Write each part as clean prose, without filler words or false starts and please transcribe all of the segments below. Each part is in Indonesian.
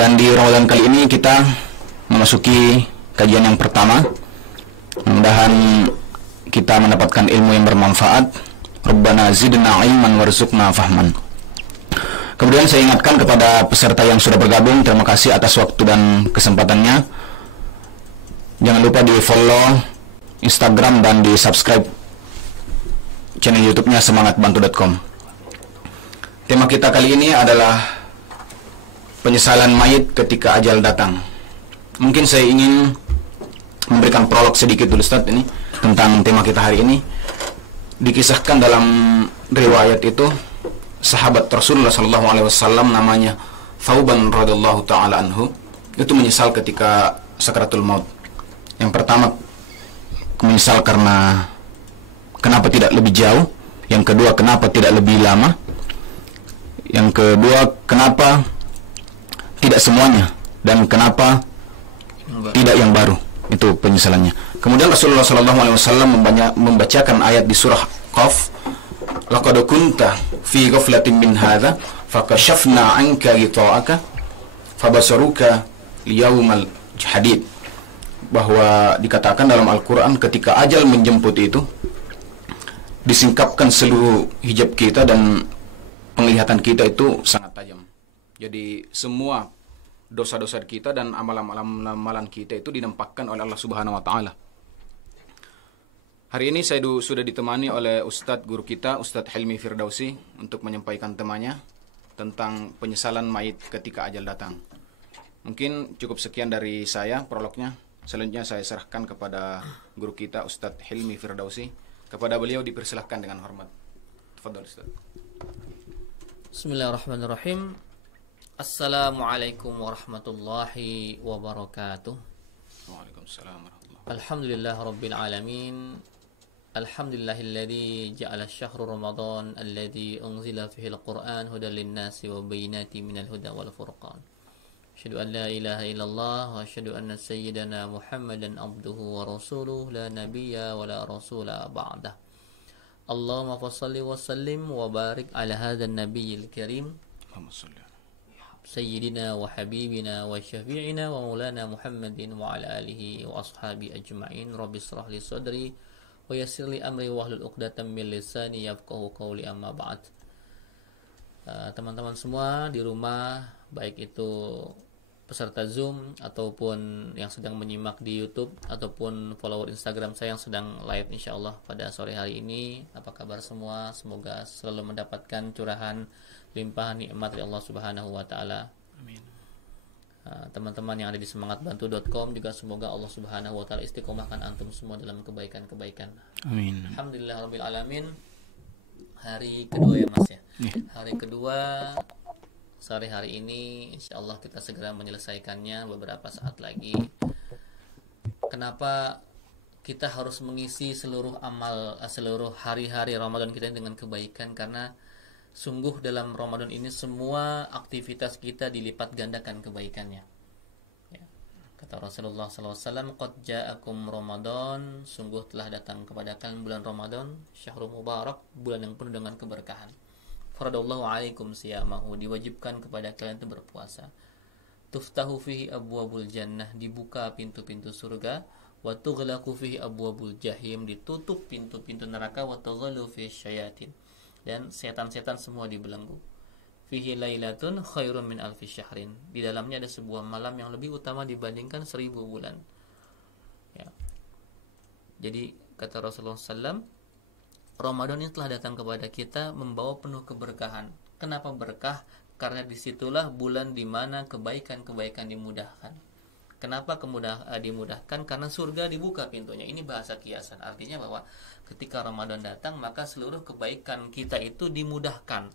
Dan di Ramadan kali ini kita memasuki kajian yang pertama. Mudah-mudahan kita mendapatkan ilmu yang bermanfaat. Rabbana zidna ilman warzuqna fahman. Kemudian saya ingatkan kepada peserta yang sudah bergabung, terima kasih atas waktu dan kesempatannya. Jangan lupa di follow Instagram dan di subscribe channel YouTube-nya semangatbantu.com. Tema kita kali ini adalah penyesalan mayit ketika ajal datang. Mungkin saya ingin memberikan prolog sedikit dulu Ustaz ini tentang tema kita hari ini. Dikisahkan dalam riwayat itu, sahabat Rasulullah SAW namanya Thauban radhiyallahu taala anhu itu menyesal ketika sakaratul maut. Yang pertama menyesal karena kenapa tidak lebih jauh. Yang kedua kenapa tidak lebih lama. Yang kedua kenapa tidak semuanya, dan kenapa tidak yang baru. Itu penyesalannya. Kemudian Rasulullah SAW membacakan ayat di surah Qaf, laqad kunta fi ghaflatin min hadza fakashafna 'anka ghita'aka fabasaruka liyaumal hadid. Bahwa dikatakan dalam Al-Quran ketika ajal menjemput itu disingkapkan seluruh hijab kita dan penglihatan kita itu sangat tajam. Jadi semua dosa-dosa kita dan amalan-amalan kita itu dinampakkan oleh Allah Subhanahu wa taala. Hari ini saya sudah ditemani oleh Ustadz guru kita, Ustadz Hilmi Firdausi, untuk menyampaikan temanya tentang penyesalan mayit ketika ajal datang. Mungkin cukup sekian dari saya prolognya. Selanjutnya saya serahkan kepada guru kita, Ustadz Hilmi Firdausi. Kepada beliau dipersilahkan dengan hormat. Tafadhol Ustadz. Bismillahirrahmanirrahim. Assalamualaikum warahmatullahi wabarakatuh. Waalaikumsalam warahmatullahi wabarakatuh. Alhamdulillah rabbil alamin. Alhamdulillahilladzi ja'ala syahru Ramadan alladzi unzila fihi al-Qur'an hudan lin-nasi wa bayyinatin minal huda wal furqan. Asyhadu an la ilaha illallah wa asyhadu anna sayyidana Muhammadan abduhu wa rasuluhu la nabiyya wa la rasula ba'dah. Allahumma fassalli wa sallim wa barik ala hadzal nabiyil karim. Allahumma shalli Sayyidina wa habibina wa syafi'ina wa maulana Muhammadin wa ala alihi wa ashabi ajma'in. Rabbi shrah li sadri wa yassir li amri wa hlul 'uqdatam min lisani yafqahu qawli, amma ba'd. Teman-teman semua di rumah, baik itu peserta Zoom ataupun yang sedang menyimak di YouTube ataupun follower Instagram saya yang sedang live insyaallah pada sore hari ini, apa kabar semua? Semoga selalu mendapatkan curahan limpahan nikmat dari Allah Subhanahu wa taala. Amin. Teman-teman yang ada di semangatbantu.com juga semoga Allah Subhanahu wa taala istiqomahkan antum semua dalam kebaikan-kebaikan. Amin. Alhamdulillahirabbil alamin. Hari kedua ya Mas ya. Hari kedua sore hari ini insyaallah kita segera menyelesaikannya beberapa saat lagi. Kenapa kita harus mengisi seluruh hari-hari Ramadan kita dengan kebaikan? Karena sungguh dalam Ramadan ini semua aktivitas kita dilipat gandakan kebaikannya. Ya. Kata Rasulullah SAW, qad ja'akum Ramadan, sungguh telah datang kepada kalian bulan Ramadan, syahrul mubarak, bulan yang penuh dengan keberkahan. Faradallahu alaikum siyamahu, diwajibkan kepada kalian itu berpuasa. Tuftahu fihi abwabul jannah, dibuka pintu-pintu surga. Wa tughlaqu fihi abwabul jahim, ditutup pintu-pintu neraka. Wa tughallu fihi syayatin, dan setan-setan semua dibelenggu. Fihi lailatun khairun min alfi syahrin, di dalamnya ada sebuah malam yang lebih utama dibandingkan 1000 bulan. Ya. Jadi kata Rasulullah SAW, Ramadan ini telah datang kepada kita membawa penuh keberkahan. Kenapa berkah? Karena disitulah bulan di mana kebaikan-kebaikan dimudahkan. Kenapa dimudahkan? Karena surga dibuka pintunya. Ini bahasa kiasan, artinya bahwa ketika Ramadan datang maka seluruh kebaikan kita itu dimudahkan.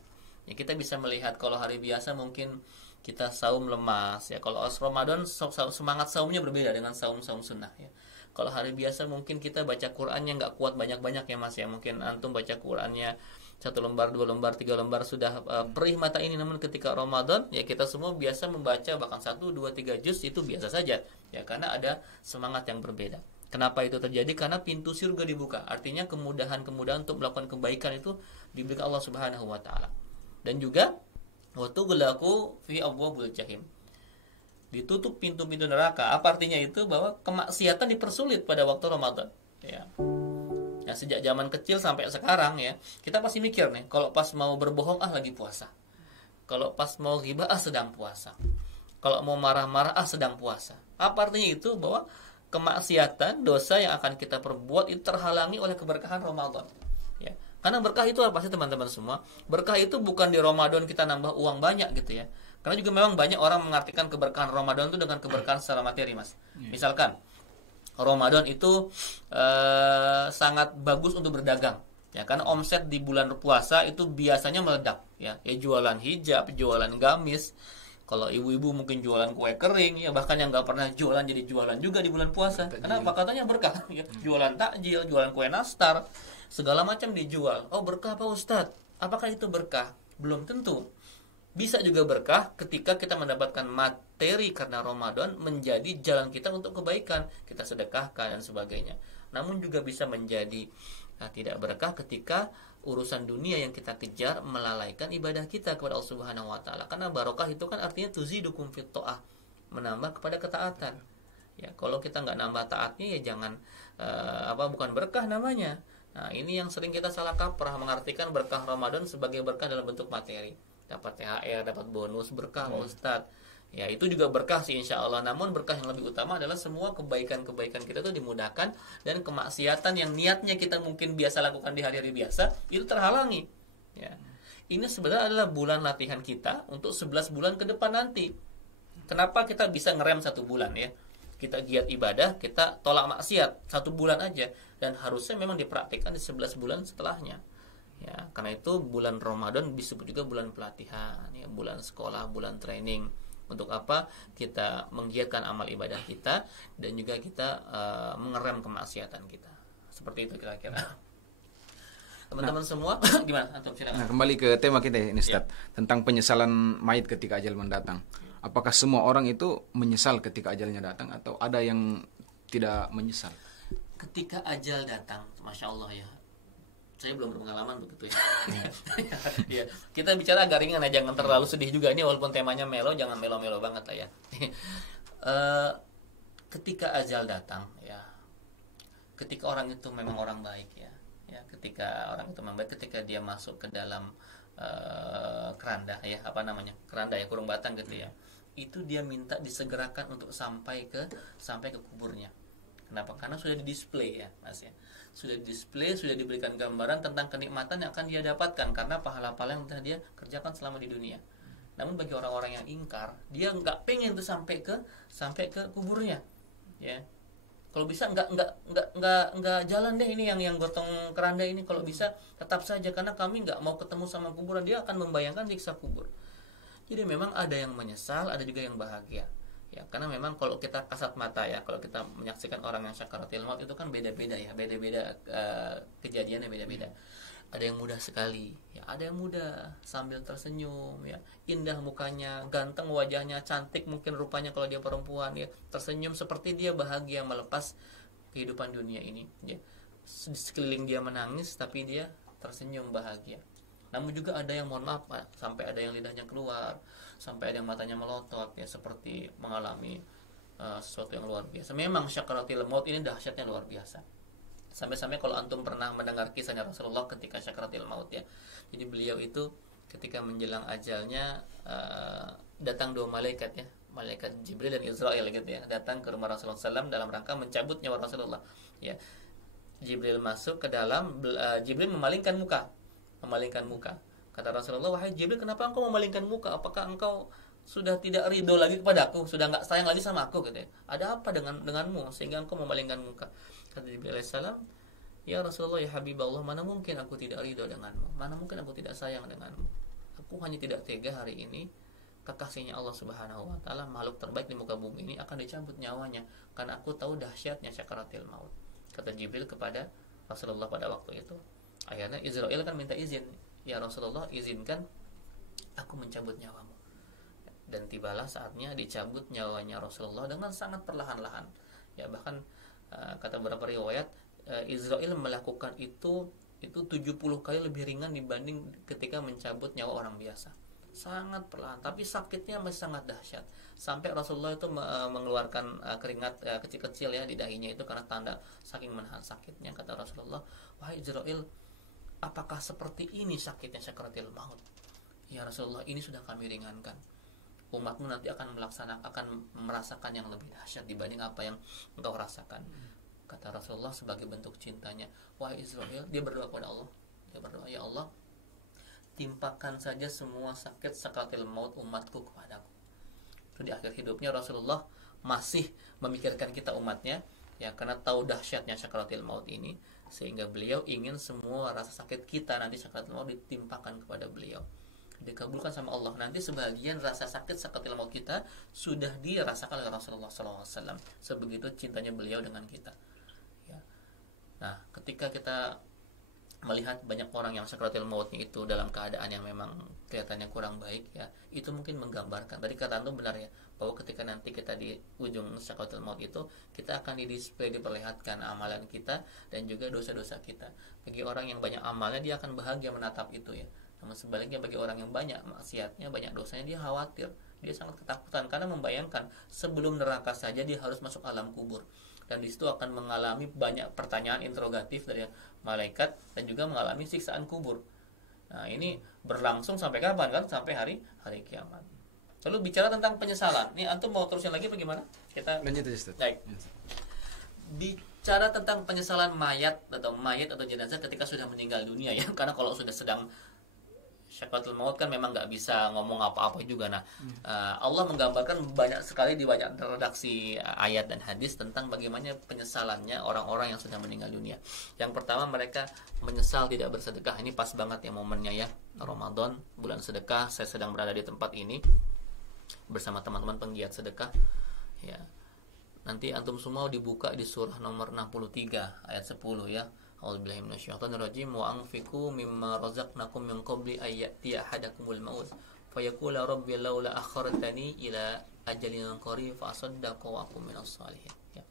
Ya, kita bisa melihat kalau hari biasa mungkin kita saum lemas ya. Kalau Ramadan semangat saumnya berbeda dengan saum-saum sunnah ya. Kalau hari biasa mungkin kita baca Qur'annya nggak kuat banyak-banyak ya Mas ya. Mungkin antum baca Qur'annya 1 lembar, 2 lembar, 3 lembar sudah perih mata ini. Namun ketika Ramadan ya kita semua biasa membaca bahkan 1, 2, 3 juz itu biasa saja ya, karena ada semangat yang berbeda. Kenapa itu terjadi? Karena pintu surga dibuka. Artinya kemudahan-kemudahan untuk melakukan kebaikan itu diberikan Allah Subhanahu wa taala. Dan juga wa tughlaqu fi abwabul jahim. ditutup pintu-pintu neraka. Apa artinya itu? Bahwa kemaksiatan dipersulit pada waktu Ramadan. Ya. Ya, sejak zaman kecil sampai sekarang ya, kita pasti mikir nih, kalau pas mau berbohong lagi puasa. Kalau pas mau ghibah sedang puasa. Kalau mau marah-marah sedang puasa. Apa artinya itu? Bahwa kemaksiatan, dosa yang akan kita perbuat itu terhalangi oleh keberkahan Ramadan. Ya. Karena berkah itu apa sih teman-teman semua? Berkah itu bukan di Ramadan kita nambah uang banyak gitu ya. Karena juga memang banyak orang mengartikan keberkahan Ramadan itu dengan keberkahan secara materi, Mas. Misalkan Ramadan itu sangat bagus untuk berdagang, ya, karena omset di bulan puasa itu biasanya meledak, ya jualan hijab, jualan gamis. Kalau ibu-ibu mungkin jualan kue kering, ya bahkan yang nggak pernah jualan jadi jualan juga di bulan puasa. Kenapa? Katanya berkah, ya. Jualan takjil, jualan kue nastar, segala macam dijual. Oh, berkah Pak Ustadz. Apakah itu berkah? Belum tentu. Bisa juga berkah ketika kita mendapatkan materi karena Ramadan menjadi jalan kita untuk kebaikan, kita sedekahkan dan sebagainya. Namun juga bisa menjadi tidak berkah ketika urusan dunia yang kita kejar melalaikan ibadah kita kepada Allah Subhanahu wa taala. Karena barokah itu kan artinya tuzidukum fit ta'ah, menambah kepada ketaatan. Ya, kalau kita nggak nambah taatnya ya jangan bukan berkah namanya. Nah, ini yang sering kita salah kaprah, mengartikan berkah Ramadan sebagai berkah dalam bentuk materi. Dapat THR, dapat bonus, berkah Ustadz. Ya, itu juga berkah sih insya Allah. Namun berkah yang lebih utama adalah semua kebaikan-kebaikan kita itu dimudahkan, dan kemaksiatan yang niatnya kita mungkin biasa lakukan di hari-hari biasa itu terhalangi. Ya. Ini sebenarnya adalah bulan latihan kita untuk 11 bulan ke depan nanti. Kenapa kita bisa ngerem 1 bulan ya? Kita giat ibadah, kita tolak maksiat 1 bulan aja, dan harusnya memang dipraktikkan di 11 bulan setelahnya. Ya, karena itu bulan Ramadan disebut juga bulan pelatihan, ya, bulan sekolah, bulan training. Untuk apa? Kita menggiatkan amal ibadah kita dan juga kita mengerem kemaksiatan kita. Seperti itu kira-kira. Teman-teman semua, gimana? Antum silakan. Nah, kembali ke tema kita ini, Ustaz, tentang penyesalan mayit ketika ajal mendatang. Apakah semua orang itu menyesal ketika ajalnya datang atau ada yang tidak menyesal? Ketika ajal datang, Masya Allah ya. Saya belum berpengalaman begitu ya. Ya, kita bicara agak ringan ya, jangan terlalu sedih juga ini, walaupun temanya melo, jangan melo-melo banget lah ya. Ketika ajal datang ya, ketika orang itu memang orang baik ya, ketika orang itu memang baik, ketika dia masuk ke dalam keranda ya, keranda ya, kurung batang gitu ya, itu dia minta disegerakan untuk sampai ke kuburnya. Kenapa? Karena sudah di-display ya, Mas ya. Sudah di-display, sudah diberikan gambaran tentang kenikmatan yang akan dia dapatkan karena pahala-pahala yang telah dia kerjakan selama di dunia. Namun bagi orang-orang yang ingkar, dia nggak pengen tuh sampai ke kuburnya. Ya. Kalau bisa nggak jalan deh ini yang gotong keranda ini, kalau bisa tetap saja karena kami nggak mau ketemu sama kuburan. Dia akan membayangkan siksa kubur. Jadi memang ada yang menyesal, ada juga yang bahagia. Ya, karena memang kalau kita kasat mata ya, kalau kita menyaksikan orang yang sakaratil maut itu kan beda-beda ya, kejadiannya beda-beda. Ada yang mudah sekali, ya, ada yang mudah sambil tersenyum, ya, indah mukanya, ganteng wajahnya, cantik mungkin rupanya kalau dia perempuan, ya, tersenyum seperti dia bahagia melepas kehidupan dunia ini. Ya. Di sekeliling dia menangis, tapi dia tersenyum bahagia. Namun juga ada yang mohon maaf Pak, sampai ada yang lidahnya keluar, sampai ada yang matanya melotot ya, seperti mengalami sesuatu yang luar biasa. Memang syakaratil maut ini dahsyatnya luar biasa. Sampai-sampai kalau antum pernah mendengar kisahnya Rasulullah ketika syakaratil maut ya. Jadi beliau itu ketika menjelang ajalnya datang 2 malaikat ya, malaikat Jibril dan Israel gitu ya, datang ke rumah Rasulullah SAW dalam rangka mencabut nyawa Rasulullah. Ya. Jibril masuk ke dalam, Jibril memalingkan muka. Kata Rasulullah, wahai Jibril, kenapa engkau memalingkan muka? Apakah engkau sudah tidak ridho lagi kepada aku, sudah nggak sayang lagi sama aku gitu ya? Ada apa denganmu sehingga engkau memalingkan muka? Kata Jibril alaihissalam, ya Rasulullah, ya Habibullah, mana mungkin aku tidak ridho denganmu, mana mungkin aku tidak sayang denganmu. Aku hanya tidak tega hari ini kekasihnya Allah Subhanahu wa taala, makhluk terbaik di muka bumi ini akan dicabut nyawanya, karena aku tahu dahsyatnya syakaratil maut. Kata Jibril kepada Rasulullah pada waktu itu. Akhirnya Israel kan minta izin, ya Rasulullah, izinkan aku mencabut nyawamu. Dan tibalah saatnya dicabut nyawanya Rasulullah dengan sangat perlahan-lahan. Ya, bahkan kata beberapa riwayat, Israel melakukan itu 70 kali lebih ringan dibanding ketika mencabut nyawa orang biasa. sangat perlahan, tapi sakitnya masih sangat dahsyat. Sampai Rasulullah itu mengeluarkan keringat kecil-kecil ya di dahinya itu karena tanda saking menahan sakitnya. Kata Rasulullah, wahai Jibril, apakah seperti ini sakitnya sakaratil maut? Ya Rasulullah, ini sudah kami ringankan. Umatmu nanti akan merasakan yang lebih dahsyat dibanding apa yang engkau rasakan. Kata Rasulullah sebagai bentuk cintanya, wahai Israel, dia berdoa kepada Allah. Dia berdoa, ya Allah, timpakan saja semua sakit sakaratil maut umatku kepadaku. Itu di akhir hidupnya Rasulullah masih memikirkan kita umatnya, ya, karena tahu dahsyatnya sakaratil maut ini, sehingga beliau ingin semua rasa sakit kita nanti sakaratil maut ditimpakan kepada beliau, dikabulkan sama Allah. Nanti sebagian rasa sakit sakaratil maut kita sudah dirasakan oleh Rasulullah SAW. Sebegitu cintanya beliau dengan kita. Ya. Nah, ketika kita melihat banyak orang yang sakaratul mautnya itu dalam keadaan yang memang kelihatannya kurang baik, ya, itu mungkin menggambarkan tadi kata antum benar ya, bahwa ketika nanti kita di ujung sakaratul maut itu kita akan didisplay, diperlihatkan amalan kita dan juga dosa-dosa kita. Bagi orang yang banyak amalnya dia akan bahagia menatap itu ya. Namun sebaliknya bagi orang yang banyak maksiatnya, banyak dosanya, dia khawatir, dia sangat ketakutan karena membayangkan sebelum neraka saja dia harus masuk alam kubur. Dan di situ akan mengalami banyak pertanyaan interogatif dari malaikat dan juga mengalami siksaan kubur. Nah, ini berlangsung sampai kapan kan? Sampai hari kiamat. Lalu bicara tentang penyesalan. Nih antum mau terusin lagi bagaimana? Kita lanjut Ustaz. Baik. Bicara tentang penyesalan mayat atau jenazah ketika sudah meninggal dunia ya. Karena kalau sudah sedang sakaratul maut kan memang nggak bisa ngomong apa-apa juga. Nah, Allah menggambarkan banyak sekali di banyak redaksi ayat dan hadis tentang bagaimana penyesalannya orang-orang yang sudah meninggal dunia. Yang pertama, mereka menyesal tidak bersedekah. Ini pas banget ya momennya ya, Ramadan, bulan sedekah. Saya sedang berada di tempat ini bersama teman-teman penggiat sedekah. Ya, nanti antum semua dibuka di surah nomor 63 ayat 10 ya. A'udzubillahi minasyaitonirrajim wa anfiqu mimma razaqnakum min qabli ayyati ahadakumul maut fayaqula rabbi laula akhartani ila ajalin qarib fa asaddaqu wa akum minas shalihin ya.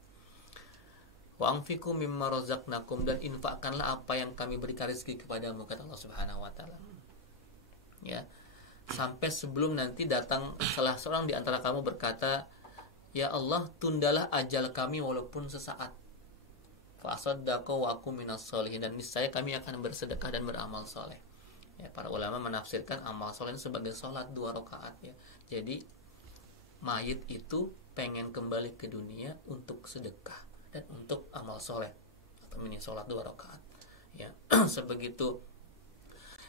Wa anfiqu mimma razaqnakum, dan infakkanlah apa yang kami berikan rezeki kepadamu, kata Allah Subhanahu wa taala. Ya. Sampai sebelum nanti datang salah seorang di antara kamu berkata, ya Allah, tundalah ajal kami walaupun sesaat. Fasaddaqu wa akum minas sholihin, dan niscaya kami akan bersedekah dan beramal soleh. Ya, para ulama menafsirkan amal soleh sebagai sholat 2 rakaat ya. Jadi mayit itu pengen kembali ke dunia untuk sedekah dan untuk amal soleh atau mini sholat 2 rakaat. Ya, sebegitu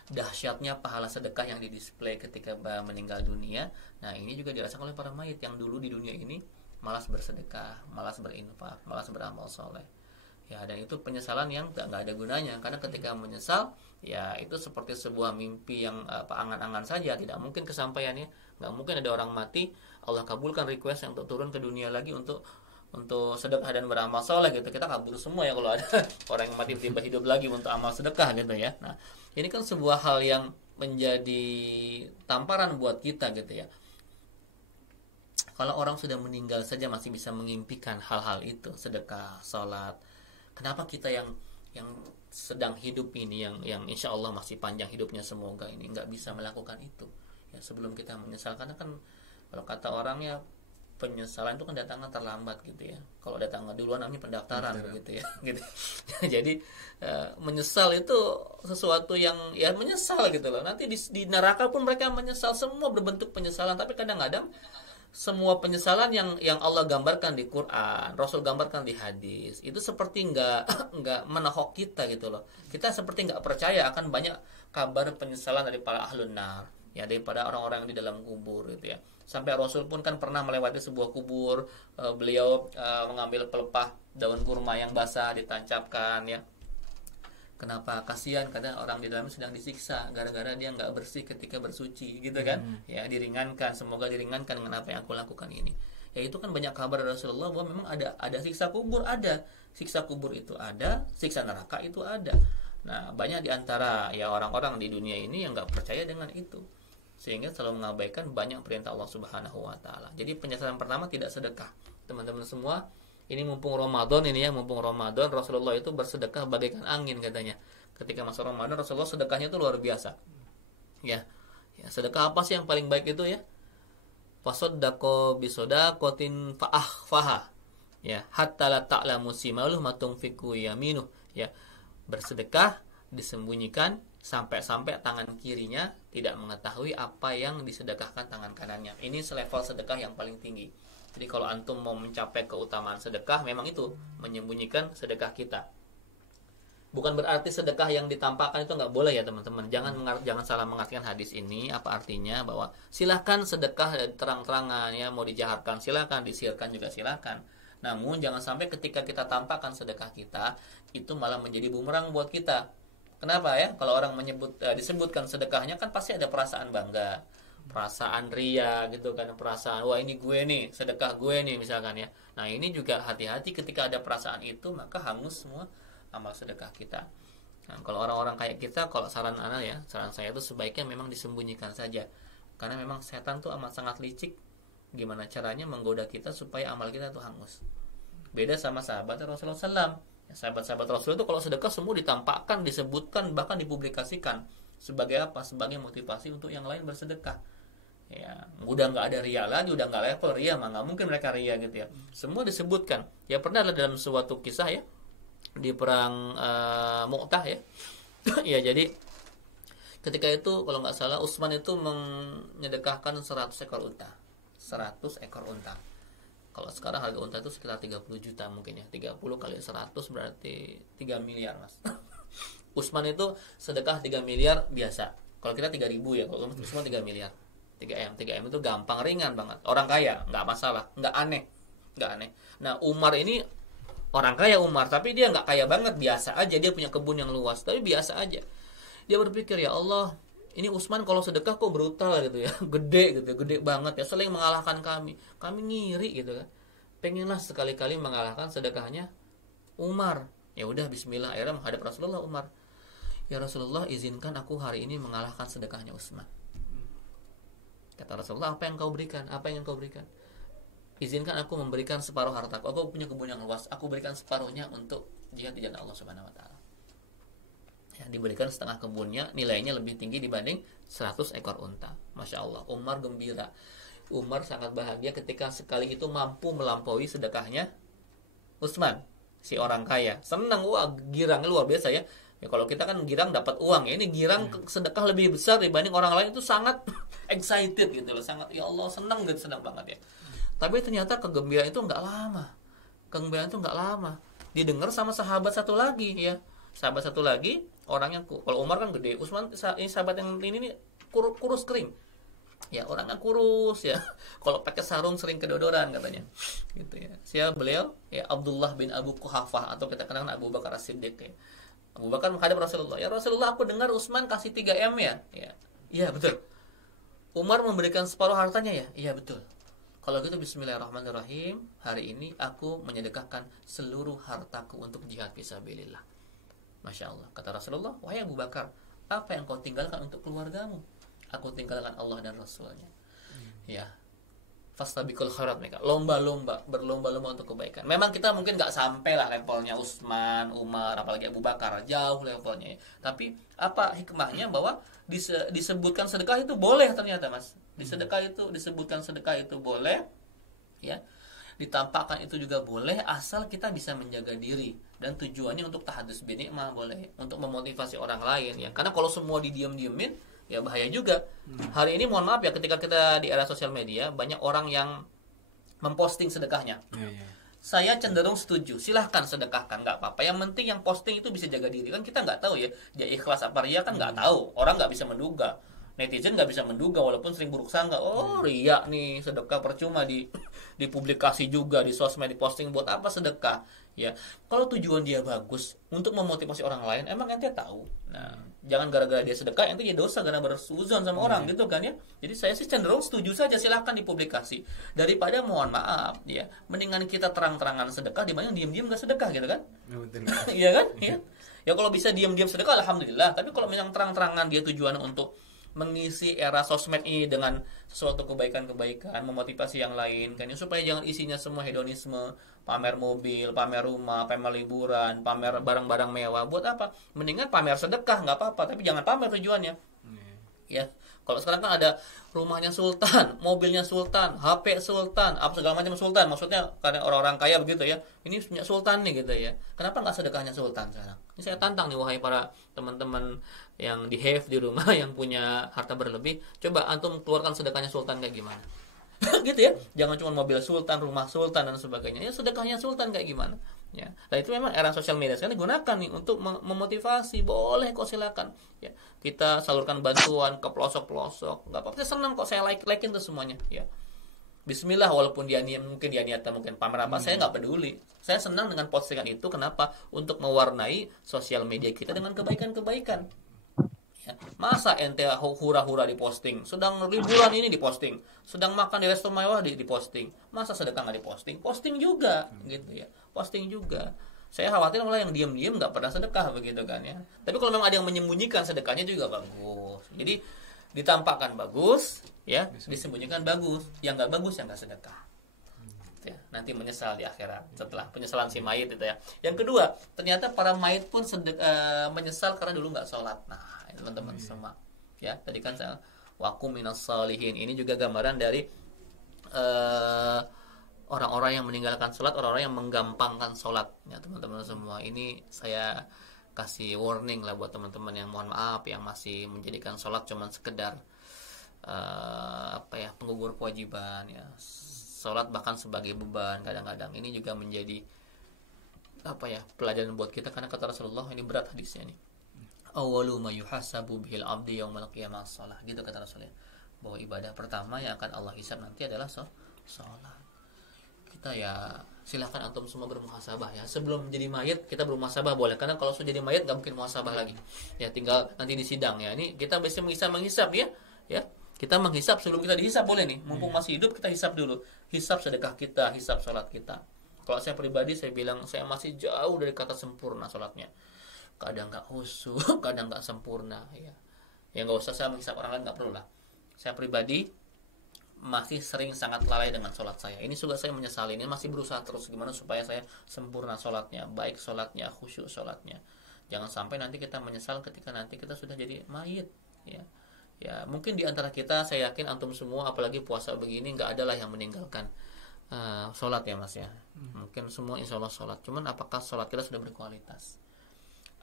dahsyatnya pahala sedekah yang didisplay ketika meninggal dunia. Nah, ini juga dirasakan oleh para mayit yang dulu di dunia ini malas bersedekah, malas berinfak, malas beramal soleh. Ya, dan itu penyesalan yang nggak ada gunanya, karena ketika menyesal ya itu seperti sebuah mimpi yang angan-angan saja, tidak mungkin kesampaiannya. Nggak mungkin ada orang mati Allah kabulkan request yang untuk turun ke dunia lagi untuk sedekah dan beramal soleh gitu. Kita kabur semua ya kalau ada orang yang mati tiba hidup lagi untuk amal sedekah gitu ya. Nah, ini kan sebuah hal yang menjadi tamparan buat kita gitu ya. Kalau orang sudah meninggal saja masih bisa mengimpikan hal-hal itu, sedekah, sholat. Kenapa kita yang sedang hidup ini, yang insya Allah masih panjang hidupnya semoga ini, nggak bisa melakukan itu? Ya, sebelum kita menyesal, karena kan kalau kata orang ya penyesalan itu kan datangnya terlambat gitu ya. Kalau datangnya duluan namanya pendaftaran gitu ya. Gitu. Jadi menyesal itu sesuatu yang ya menyesal gitu loh. Nanti di neraka pun mereka menyesal, semua berbentuk penyesalan. Tapi kadang-kadang semua penyesalan yang Allah gambarkan di Quran, Rasul gambarkan di hadis, itu seperti nggak menohok kita gitu loh. Kita seperti nggak percaya akan banyak kabar penyesalan dari para ahlun nar, ya, daripada orang-orang yang di dalam kubur gitu ya. Sampai Rasul pun kan pernah melewati sebuah kubur, beliau mengambil pelepah daun kurma yang basah ditancapkan ya. Kenapa? Kasihan, kadang orang di dalamnya sedang disiksa gara-gara dia nggak bersih ketika bersuci gitu kan. Ya, diringankan, semoga diringankan dengan apa yang aku lakukan ini. Ya, itu kan banyak kabar dari Rasulullah bahwa memang ada siksa kubur, siksa kubur itu ada, siksa neraka itu ada. Nah, banyak di antara ya orang-orang di dunia ini yang nggak percaya dengan itu, sehingga selalu mengabaikan banyak perintah Allah Subhanahu wa taala. Jadi penyesalan pertama tidak sedekah. Teman-teman semua, ini mumpung Ramadan ini ya, mumpung Ramadan, Rasulullah itu bersedekah bagaikan angin katanya. Ketika masa Ramadan Rasulullah sedekahnya itu luar biasa. Ya Ya, sedekah apa sih yang paling baik itu ya? Fasaddaqo bisodaqotin fa'akhfaha. Ya, hatta la ta'lamu simaluhu ma tunfiqu yaminuh. Ya, bersedekah disembunyikan sampai-sampai tangan kirinya tidak mengetahui apa yang disedekahkan tangan kanannya. Ini selevel sedekah yang paling tinggi. Jadi kalau antum mau mencapai keutamaan sedekah, memang itu menyembunyikan sedekah kita. Bukan berarti sedekah yang ditampakkan itu nggak boleh ya teman-teman. Jangan salah mengartikan hadis ini. Apa artinya? Bahwa silahkan sedekah terang-terangan ya, mau dijaharkan silahkan, disirkan juga silahkan. Namun jangan sampai ketika kita tampakkan sedekah kita, itu malah menjadi bumerang buat kita. Kenapa ya? Kalau orang disebutkan sedekahnya kan pasti ada perasaan bangga, perasaan ria gitu kan, perasaan wah ini gue nih, sedekah gue nih misalkan ya. Nah ini juga hati-hati ketika ada perasaan itu, maka hangus semua amal sedekah kita. Nah, kalau orang-orang kayak kita, kalau saran saya itu sebaiknya memang disembunyikan saja, karena memang setan tuh amat sangat licik. Gimana caranya menggoda kita supaya amal kita tuh hangus. Beda sama sahabat Rasulullah SAW. Ya, sahabat-sahabat Rasul itu kalau sedekah semua ditampakkan, disebutkan, bahkan dipublikasikan. Sebagai apa? Sebagai motivasi untuk yang lain bersedekah. Ya, udah nggak ada ria lagi, udah nggak level ria, mah nggak mungkin mereka ria gitu ya. Semua disebutkan. Ya pernah dalam suatu kisah ya, di perang Mu'tah ya. Ya jadi ketika itu kalau nggak salah Utsman itu menyedekahkan 100 ekor unta. 100 ekor unta. Kalau sekarang harga unta itu sekitar 30 juta mungkin ya. 30 kali 100 berarti 3 miliar mas. Utsman itu sedekah 3 miliar biasa. Kalau kita 3.000 ya, kalau Utsman 3 miliar. 3M itu gampang, ringan banget. Orang kaya, nggak masalah, nggak aneh. Nah Umar ini orang kaya Umar, tapi dia nggak kaya banget, biasa aja. Dia punya kebun yang luas, tapi biasa aja. Dia berpikir, ya Allah, ini Utsman kalau sedekah kok brutal gitu ya, gede banget ya, sering mengalahkan kami ngiri gitu kan. Pengenlah sekali-kali mengalahkan sedekahnya Umar. Ya udah Bismillah, akhirnya menghadap Rasulullah Umar. Ya Rasulullah, izinkan aku hari ini mengalahkan sedekahnya Utsman. Kata Rasulullah, apa yang kau berikan? Izinkan aku memberikan separuh hartaku. Aku punya kebun yang luas, aku berikan separuhnya untuk jihad di jalan Allah Subhanahu wa taala. Ya, diberikan setengah kebunnya, nilainya lebih tinggi dibanding 100 ekor unta. Masya Allah, Umar gembira. Umar sangat bahagia ketika sekali itu mampu melampaui sedekahnya Utsman, si orang kaya. Senang, wah girangnya luar biasa ya. Ya kalau kita kan girang dapat uang ya, ini girang sedekah lebih besar dibanding orang lain, itu sangat excited gitu loh, sangat ya Allah senang banget ya. Tapi ternyata kegembiraan itu nggak lama. Didengar sama sahabat satu lagi ya. Sahabat satu lagi, orangnya kalau Umar kan gede, Utsman ini sahabat yang ini nih kurus kering. Ya orangnya kurus ya. Kalau pakai sarung sering kedodoran katanya. Gitu ya. Siapa beliau? Ya Abdullah bin Abu Quhafah atau kita kenal Abu Bakar As-Siddiq ya. Abu Bakar menghadap Rasulullah. Ya Rasulullah, aku dengar Utsman kasih 3M ya. Iya betul. Umar memberikan separuh hartanya ya. Iya betul. Kalau gitu bismillahirrahmanirrahim, hari ini aku menyedekahkan seluruh hartaku untuk jihad fisabilillah. Masya Allah. Kata Rasulullah, wahai Abu Bakar, apa yang kau tinggalkan untuk keluargamu? Aku tinggalkan Allah dan Rasulnya. Ya, fastabiqul khairat, mereka berlomba-lomba untuk kebaikan. Memang kita mungkin nggak sampai lah levelnya Utsman, Umar, apalagi Abu Bakar, jauh levelnya. Tapi apa hikmahnya bahwa disebutkan sedekah itu boleh ternyata mas. Disebutkan sedekah itu boleh, ya. Ditampakkan itu juga boleh, asal kita bisa menjaga diri, dan tujuannya untuk tahadus binikmah boleh, untuk memotivasi orang lain ya. Karena kalau semua didiam-diamin ya bahaya juga. Hari ini mohon maaf ya, ketika kita di era sosial media banyak orang yang memposting sedekahnya. Saya cenderung setuju, silahkan sedekahkan, nggak apa-apa. Yang penting yang posting itu bisa jaga diri. Kan kita nggak tahu ya, dia ikhlas apa ria kan nggak tahu. Orang nggak bisa menduga. Netizen nggak bisa menduga, walaupun sering buruk sangka. Oh ria nih, sedekah percuma dipublikasi juga di sosmed, diposting, buat apa sedekah? Ya, kalau tujuan dia bagus untuk memotivasi orang lain, emang ente tahu. Nah, jangan gara-gara dia sedekah ente ya dosa karena bersuzon sama orang gitu kan ya. Jadi saya sih cenderung setuju saja, silahkan dipublikasi. Daripada mohon maaf ya, mendingan kita terang-terangan sedekah dibanding diam-diam nggak sedekah gitu kan? Iya kan? Ya. Ya kalau bisa diam-diam sedekah alhamdulillah. Tapi kalau memang terang-terangan dia tujuannya untuk mengisi era sosmed ini dengan sesuatu kebaikan-kebaikan, memotivasi yang lain kan ya, supaya jangan isinya semua hedonisme, pamer mobil, pamer rumah, pamer liburan, pamer barang-barang mewah. Buat apa? Mendingan pamer sedekah nggak apa-apa, tapi jangan pamer tujuannya. Ya, Kalau sekarang kan ada rumahnya sultan, mobilnya sultan, HP sultan, apa segala macam sultan. Maksudnya karena orang-orang kaya begitu ya. Ini punya sultan nih gitu ya. Kenapa nggak sedekahnya sultan sekarang? Ini saya tantang nih wahai para teman-teman yang di have di rumah yang punya harta berlebih, coba antum keluarkan sedekahnya sultan kayak gimana? Gitu ya. Jangan cuma mobil sultan, rumah sultan dan sebagainya. Ya sedekahnya sultan kayak gimana? Ya. Nah itu memang era sosial media sekarang digunakan nih untuk memotivasi. Boleh kok silakan. Ya. Kita salurkan bantuan ke pelosok-pelosok. Nggak apa-apa, saya senang kok, saya like-in tuh semuanya. Ya. Bismillah, walaupun mungkin dia niatnya mungkin pamer apa, saya nggak peduli. Saya senang dengan postingan itu. Kenapa? Untuk mewarnai sosial media kita dengan kebaikan-kebaikan. Ya. Masa ente hura-hura diposting, sedang liburan ini diposting, sedang makan di resto mewah diposting, masa sedekah nggak diposting? Posting juga, gitu ya, posting juga. Saya khawatir malah yang diam-diam nggak pernah sedekah begitu kan ya. Tapi kalau memang ada yang menyembunyikan sedekahnya juga bagus. Jadi ditampakkan bagus, ya, disembunyikan bagus. Yang nggak bagus yang nggak sedekah. Ya, nanti menyesal di akhirat setelah penyesalan si mayit itu ya. Yang kedua, ternyata para mayit pun menyesal karena dulu nggak sholat. Nah, teman-teman semua ya, tadi kan saya wakum minas sholihin, ini juga gambaran dari orang-orang yang meninggalkan sholat, orang-orang yang menggampangkan sholat ya teman-teman semua. Ini saya kasih warning lah buat teman-teman yang mohon maaf yang masih menjadikan sholat cuman sekedar penggugur kewajiban ya. Sholat bahkan sebagai beban kadang-kadang. Ini juga menjadi pelajaran buat kita, karena kata Rasulullah, ini berat hadisnya nih, awwalu ma yuhasabu bihil abdi yaumal qiyamah shalah, gitu kata Rasulullah, bahwa ibadah pertama yang akan Allah hisab nanti adalah sholat. Kita ya silahkan antum semua bermuhasabah ya. Sebelum menjadi mayit kita bermuhasabah boleh, karena kalau sudah jadi mayit nggak mungkin muhasabah lagi ya, tinggal nanti di sidang ya. Ini kita bisa menghisab ya, kita menghisap sebelum kita dihisap boleh nih, mumpung masih hidup kita hisap dulu, hisap sedekah kita, hisap sholat kita. Kalau saya pribadi saya bilang saya masih jauh dari kata sempurna sholatnya, kadang nggak khusyuk, kadang nggak sempurna ya nggak usah saya menghisap orang lain, nggak perlu lah. Saya pribadi masih sering sangat lalai dengan sholat saya. Ini juga saya menyesali, ini masih berusaha terus gimana supaya saya sempurna sholatnya, baik sholatnya, khusyuk sholatnya. Jangan sampai nanti kita menyesal ketika nanti kita sudah jadi mayit ya. Mungkin di antara kita, saya yakin antum semua apalagi puasa begini nggak ada lah yang meninggalkan sholat ya mas ya. Mungkin semua insya Allah sholat, cuman apakah sholat kita sudah berkualitas?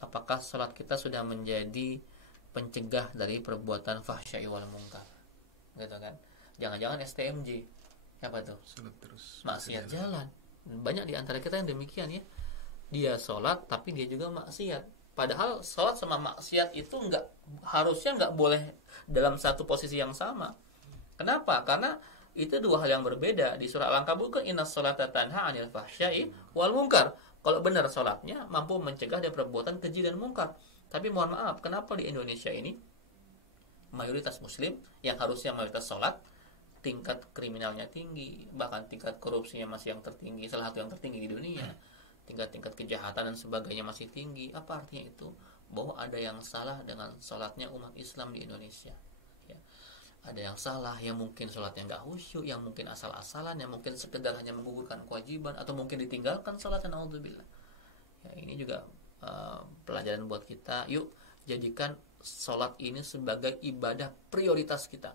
Apakah sholat kita sudah menjadi pencegah dari perbuatan fahsya'i wal munkar, gitu kan? Jangan-jangan STMJ apa tuh? Sholat terus maksiat jalan. Banyak di antara kita yang demikian ya. Dia sholat tapi dia juga maksiat. Padahal sholat sama maksiat itu harusnya nggak boleh dalam satu posisi yang sama. Kenapa? Karena itu dua hal yang berbeda. Di surah Al-Ankabut kan innas sholata tanha 'anil fahsya'i wal munkar. Kalau benar sholatnya mampu mencegah dari perbuatan keji dan munkar. Tapi mohon maaf, kenapa di Indonesia ini mayoritas muslim yang harusnya mayoritas sholat, tingkat kriminalnya tinggi, bahkan tingkat korupsinya masih yang tertinggi, salah satu yang tertinggi di dunia. Tingkat kejahatan dan sebagainya masih tinggi. Apa artinya itu? Bahwa ada yang salah dengan sholatnya umat Islam di Indonesia ya. Ada yang salah, yang mungkin sholatnya nggak khusyuk, yang mungkin asal-asalan, yang mungkin sekedar hanya menggugurkan kewajiban, atau mungkin ditinggalkan sholatnya, naudzubillah ya. Ini juga pelajaran buat kita. Yuk jadikan sholat ini sebagai ibadah prioritas kita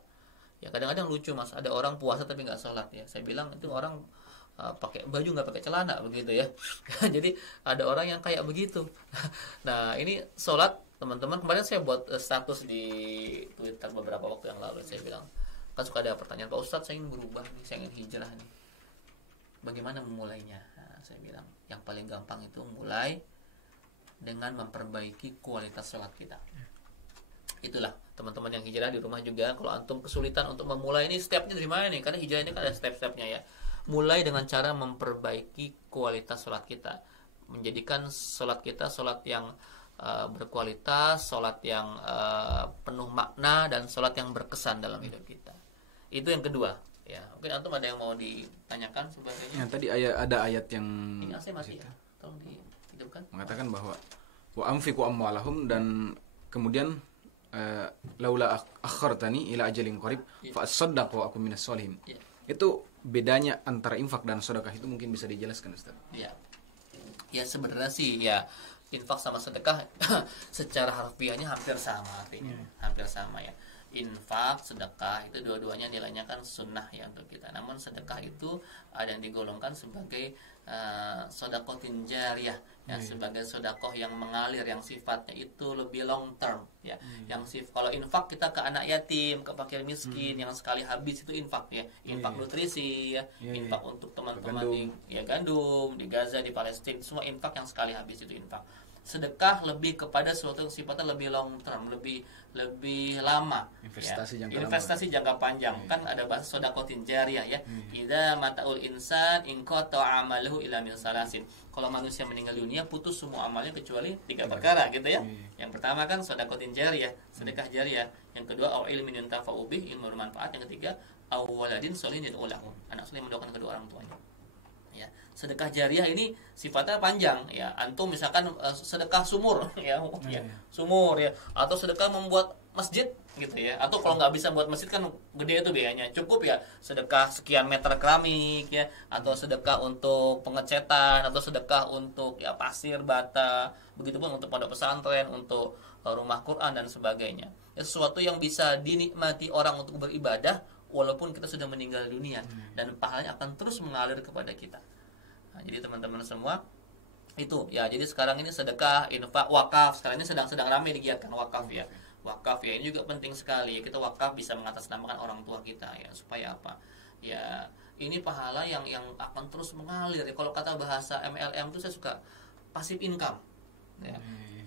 ya. Kadang-kadang lucu mas, ada orang puasa tapi nggak sholat ya. Saya bilang itu orang pakai baju nggak pakai celana begitu ya. Jadi ada orang yang kayak begitu. Nah ini sholat teman-teman, kemarin saya buat status di Twitter beberapa waktu yang lalu. Saya bilang kan suka ada pertanyaan, Pak Ustadz saya ingin berubah nih, saya ingin hijrah nih, bagaimana memulainya? Nah, saya bilang yang paling gampang itu mulai dengan memperbaiki kualitas sholat kita. Itulah teman-teman yang hijrah di rumah juga, kalau antum kesulitan untuk memulai ini, stepnya dari mana nih? Karena hijrah ini kan ada step-stepnya ya. Mulai dengan cara memperbaiki kualitas sholat kita, menjadikan sholat kita sholat yang berkualitas, sholat yang penuh makna, dan sholat yang berkesan dalam hidup kita. Itu yang kedua ya. Mungkin antum ada yang mau ditanyakan sebagainya ya. Tadi ada ayat yang ini asli masih ya, tolong dihidupkan, mengatakan bahwa wa anfiqu amwalahum, dan kemudian laula akhartani ila ajalin qarib fa asaddaq wa akum minas sholihin. Itu bedanya antara infak dan sedekah itu mungkin bisa dijelaskan Ustaz? Ya sebenarnya sih ya, infak sama sedekah secara harfiahnya hampir sama artinya. Hampir sama ya. infak, sedekah itu dua-duanya nilainya kan sunnah ya untuk kita. Namun sedekah itu ada yang digolongkan sebagai sodakotin jariyah ya, sebagai sodakoh yang mengalir, yang sifatnya itu lebih long term ya. Yang kalau infak kita ke anak yatim, ke fakir miskin yang sekali habis itu infak ya, infak nutrisi ya, infak untuk teman-teman di gandum, di Gaza, di Palestina, semua infak yang sekali habis itu infak. Sedekah lebih kepada sesuatu yang sifatnya lebih long term, lebih lama, investasi jangka panjang. Kan ada bahasa sodakotin jariyah ya. Idza mataul insan in qata amaluhu ila min salasin. Kalau manusia meninggal dunia putus semua amalnya kecuali 3 perkara gitu ya. Yang pertama kan sodakotin jariyah, sedekah jariyah. Yang kedua au ilmin yuntafa'u bih, ilmu bermanfaat. Yang ketiga au waladin sholihin yad'u lahu, anak saleh mendoakan kedua orang tuanya. Ya, sedekah jariyah ini sifatnya panjang ya. Antum misalkan sedekah sumur ya, sumur ya, atau sedekah membuat masjid gitu ya. Atau kalau nggak bisa buat masjid kan gede itu biayanya. Cukup ya sedekah sekian meter keramik ya, atau sedekah untuk pengecetan, atau sedekah untuk ya pasir, bata, begitupun untuk pondok pesantren, untuk rumah Quran dan sebagainya. Ya, sesuatu yang bisa dinikmati orang untuk beribadah walaupun kita sudah meninggal dunia, dan pahalanya akan terus mengalir kepada kita. Nah, jadi teman-teman semua itu ya, jadi sekarang ini sedekah, infak, wakaf, sekarang ini sedang ramai digiatkan wakaf ya. Wakaf ya, ini juga penting sekali. Kita wakaf bisa mengatasnamakan orang tua kita ya, supaya apa? Ya, ini pahala yang akan terus mengalir. Ya, kalau kata bahasa MLM itu saya suka passive income. Ya.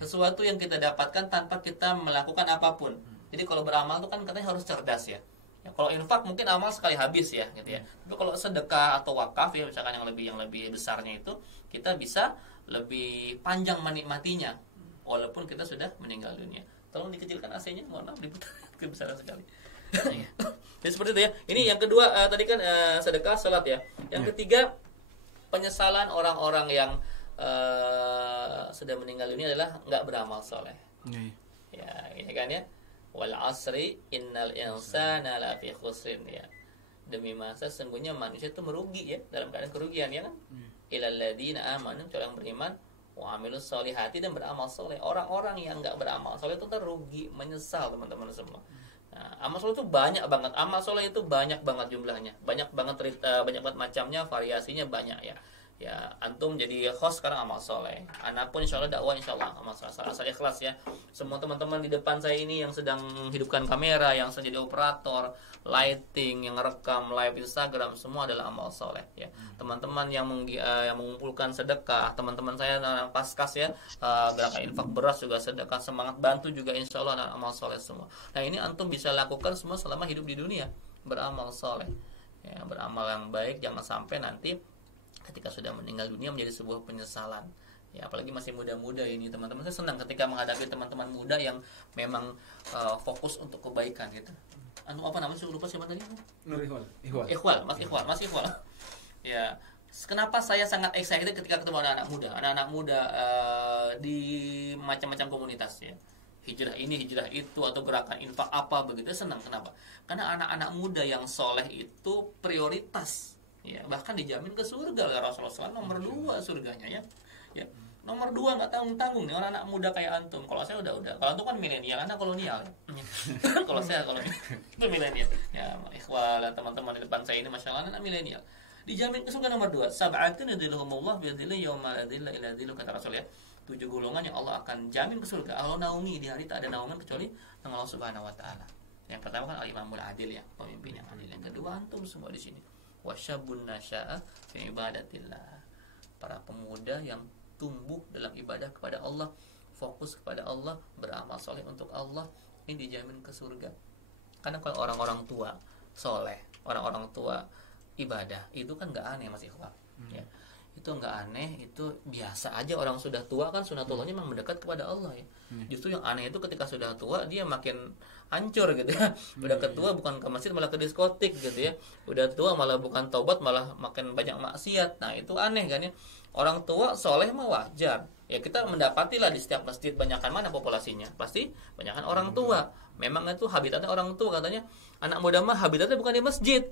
Sesuatu yang kita dapatkan tanpa kita melakukan apapun. Jadi kalau beramal itu kan katanya harus cerdas ya. Ya, kalau infak mungkin amal sekali habis ya, gitu ya. Tapi kalau sedekah atau wakaf ya, misalkan yang lebih besarnya itu, kita bisa lebih panjang menikmatinya, walaupun kita sudah meninggal dunia. Tolong dikecilkan AC-nya, mohon maaf diputar, kebesaran sekali. Jadi seperti itu ya. Ini yang kedua tadi kan sedekah, salat ya. Yang ketiga, penyesalan orang-orang yang sudah meninggal dunia adalah nggak beramal soleh. Ya, ini kan ya. Wal asri innal insana lafi khusrin ya. Demi masa sesungguhnya manusia itu merugi ya, dalam keadaan kerugian ya kan. Illal ladzina amanu, orang beriman, wa amilus solihati, dan beramal soleh. Orang-orang yang enggak beramal soleh itu rugi, menyesal teman-teman semua. Nah, amal soleh itu banyak banget. Amal soleh itu banyak banget jumlahnya, banyak banget macamnya, variasinya banyak ya. Ya, antum jadi host sekarang amal soleh. Anak pun insya Allah dakwah, insya Allah amal soleh. Asal ikhlas ya. Semua teman-teman di depan saya ini yang sedang hidupkan kamera, yang sedang jadi operator, lighting, yang rekam live Instagram, semua adalah amal soleh ya. Teman-teman yang mengumpulkan sedekah, teman-teman saya yang paskas ya, gerakan infak beras juga sedekah, semangat bantu juga, insya Allah adalah amal soleh semua. Nah, ini antum bisa lakukan semua selama hidup di dunia, beramal soleh ya, beramal yang baik. Jangan sampai nanti ketika sudah meninggal dunia menjadi sebuah penyesalan ya, apalagi masih muda-muda ini teman-teman. Saya senang ketika menghadapi teman-teman muda yang memang fokus untuk kebaikan gitu. Apa namanya, saya lupa siapa tadi? Ikhwal, Mas Ikhwal ya. Kenapa saya sangat excited ketika ketemu anak-anak muda di macam-macam komunitas ya, hijrah ini, hijrah itu, atau gerakan infak apa begitu. Senang, kenapa? Karena anak-anak muda yang soleh itu prioritas ya, bahkan dijamin ke surga oleh Rasulullah SAW. Nomor 2 surganya ya. Ya, nomor 2 nggak tanggung-tanggung nih orang anak muda kayak antum. Kalau saya udah. Kalau antum kan milenial, Anda kolonial. Kalau saya kolonial, itu milenial. Ya, ikhwal teman-teman di depan saya ini masyaallah anak milenial. Dijamin ke surga nomor 2. Sab'atun yadhilluhumullah bi'adhillah yawma la dhilla illa dhilluh, kata Rasul ya. 7 golongan yang Allah akan jamin ke surga. Allah naungi di hari tak ada naungan kecuali dengan Allah Subhanahu wa taala. Yang pertama kan al-imamul adil ya, pemimpin yang adil. Yang kedua antum semua di sini. Wasyabun nasya'a fi ibadatillah, para pemuda yang tumbuh dalam ibadah kepada Allah, fokus kepada Allah, beramal soleh untuk Allah, ini dijamin ke surga. Karena kalau orang-orang tua soleh, orang-orang tua ibadah, itu kan nggak aneh Mas Ikhwan ya. Itu nggak aneh, itu biasa aja. Orang sudah tua kan sunatullahnya memang mendekat kepada Allah ya. Justru yang aneh itu ketika sudah tua dia makin hancur gitu ya. Udah ketua bukan ke masjid malah ke diskotik gitu ya. Udah tua malah bukan taubat malah makin banyak maksiat. Nah, itu aneh kan ya. Orang tua soleh mah wajar. Ya, kita mendapatilah di setiap masjid, banyakan mana populasinya? Pasti banyakan orang tua. Memang itu habitatnya orang tua katanya. Anak muda mah habitatnya bukan di masjid,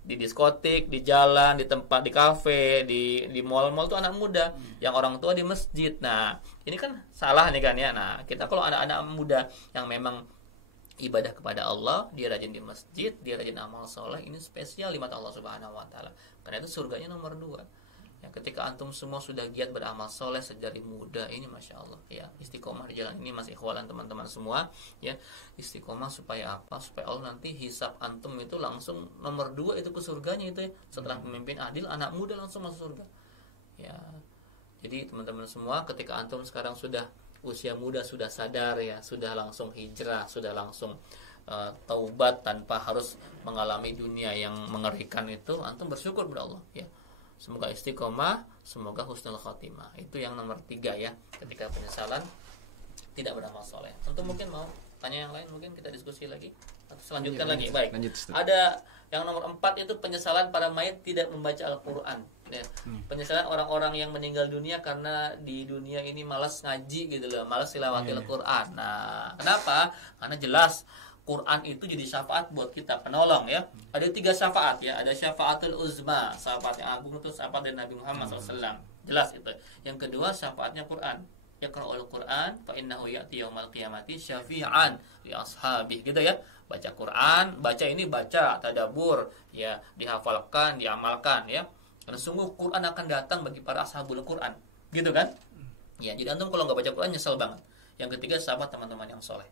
di diskotik, di jalan, di tempat, di kafe, di mall-mall tuh anak muda. Yang orang tua di masjid. Nah, ini kan salah nih kan ya. Nah, kita kalau anak-anak muda yang memang ibadah kepada Allah, dia rajin di masjid, dia rajin amal soleh, ini spesial di mata Allah Subhanahu wa taala. Karena itu surganya nomor 2. Ya, ketika antum semua sudah giat beramal soleh sejak muda, ini masya Allah ya, istiqomah di jalan ini, masih ikhwan teman-teman semua ya, istiqomah supaya apa? Supaya Allah nanti hisab antum itu langsung nomor 2 itu ke surganya itu ya, setelah pemimpin adil, anak muda langsung masuk surga ya. Jadi teman-teman semua, ketika antum sekarang sudah usia muda, sudah sadar ya, sudah langsung hijrah, sudah langsung taubat tanpa harus mengalami dunia yang mengerikan itu, antum bersyukur kepada Allah ya. Semoga istiqomah, semoga husnul khotimah. Itu yang nomor 3 ya, ketika penyesalan tidak beramal soleh. Antum mungkin mau tanya yang lain, mungkin kita diskusi lagi atau selanjutkan lagi. Baik. Ada yang nomor 4 itu penyesalan para mayit tidak membaca Al-Qur'an ya. Penyesalan orang-orang yang meninggal dunia karena di dunia ini malas ngaji gitu loh, malas tilawati Al-Qur'an. Nah, kenapa? Karena jelas Quran itu jadi syafaat buat kita, penolong ya. Ada 3 syafaat ya. Ada syafaatul uzma, syafaat yang agung itu syafaat dari Nabi Muhammad SAW. Jelas itu. Yang kedua syafaatnya Quran. Yaqra'ul Quran fa innahu ya'ti yaumal qiyamati syafi'an li ashabi. Gitu ya. Baca Quran, baca ini baca tadabbur ya, dihafalkan, diamalkan ya. Karena sungguh Quran akan datang bagi para ashabul Quran. Gitu kan? Ya, jadi antum kalau enggak baca Quran nyesel banget. Yang ketiga sahabat teman-teman yang soleh.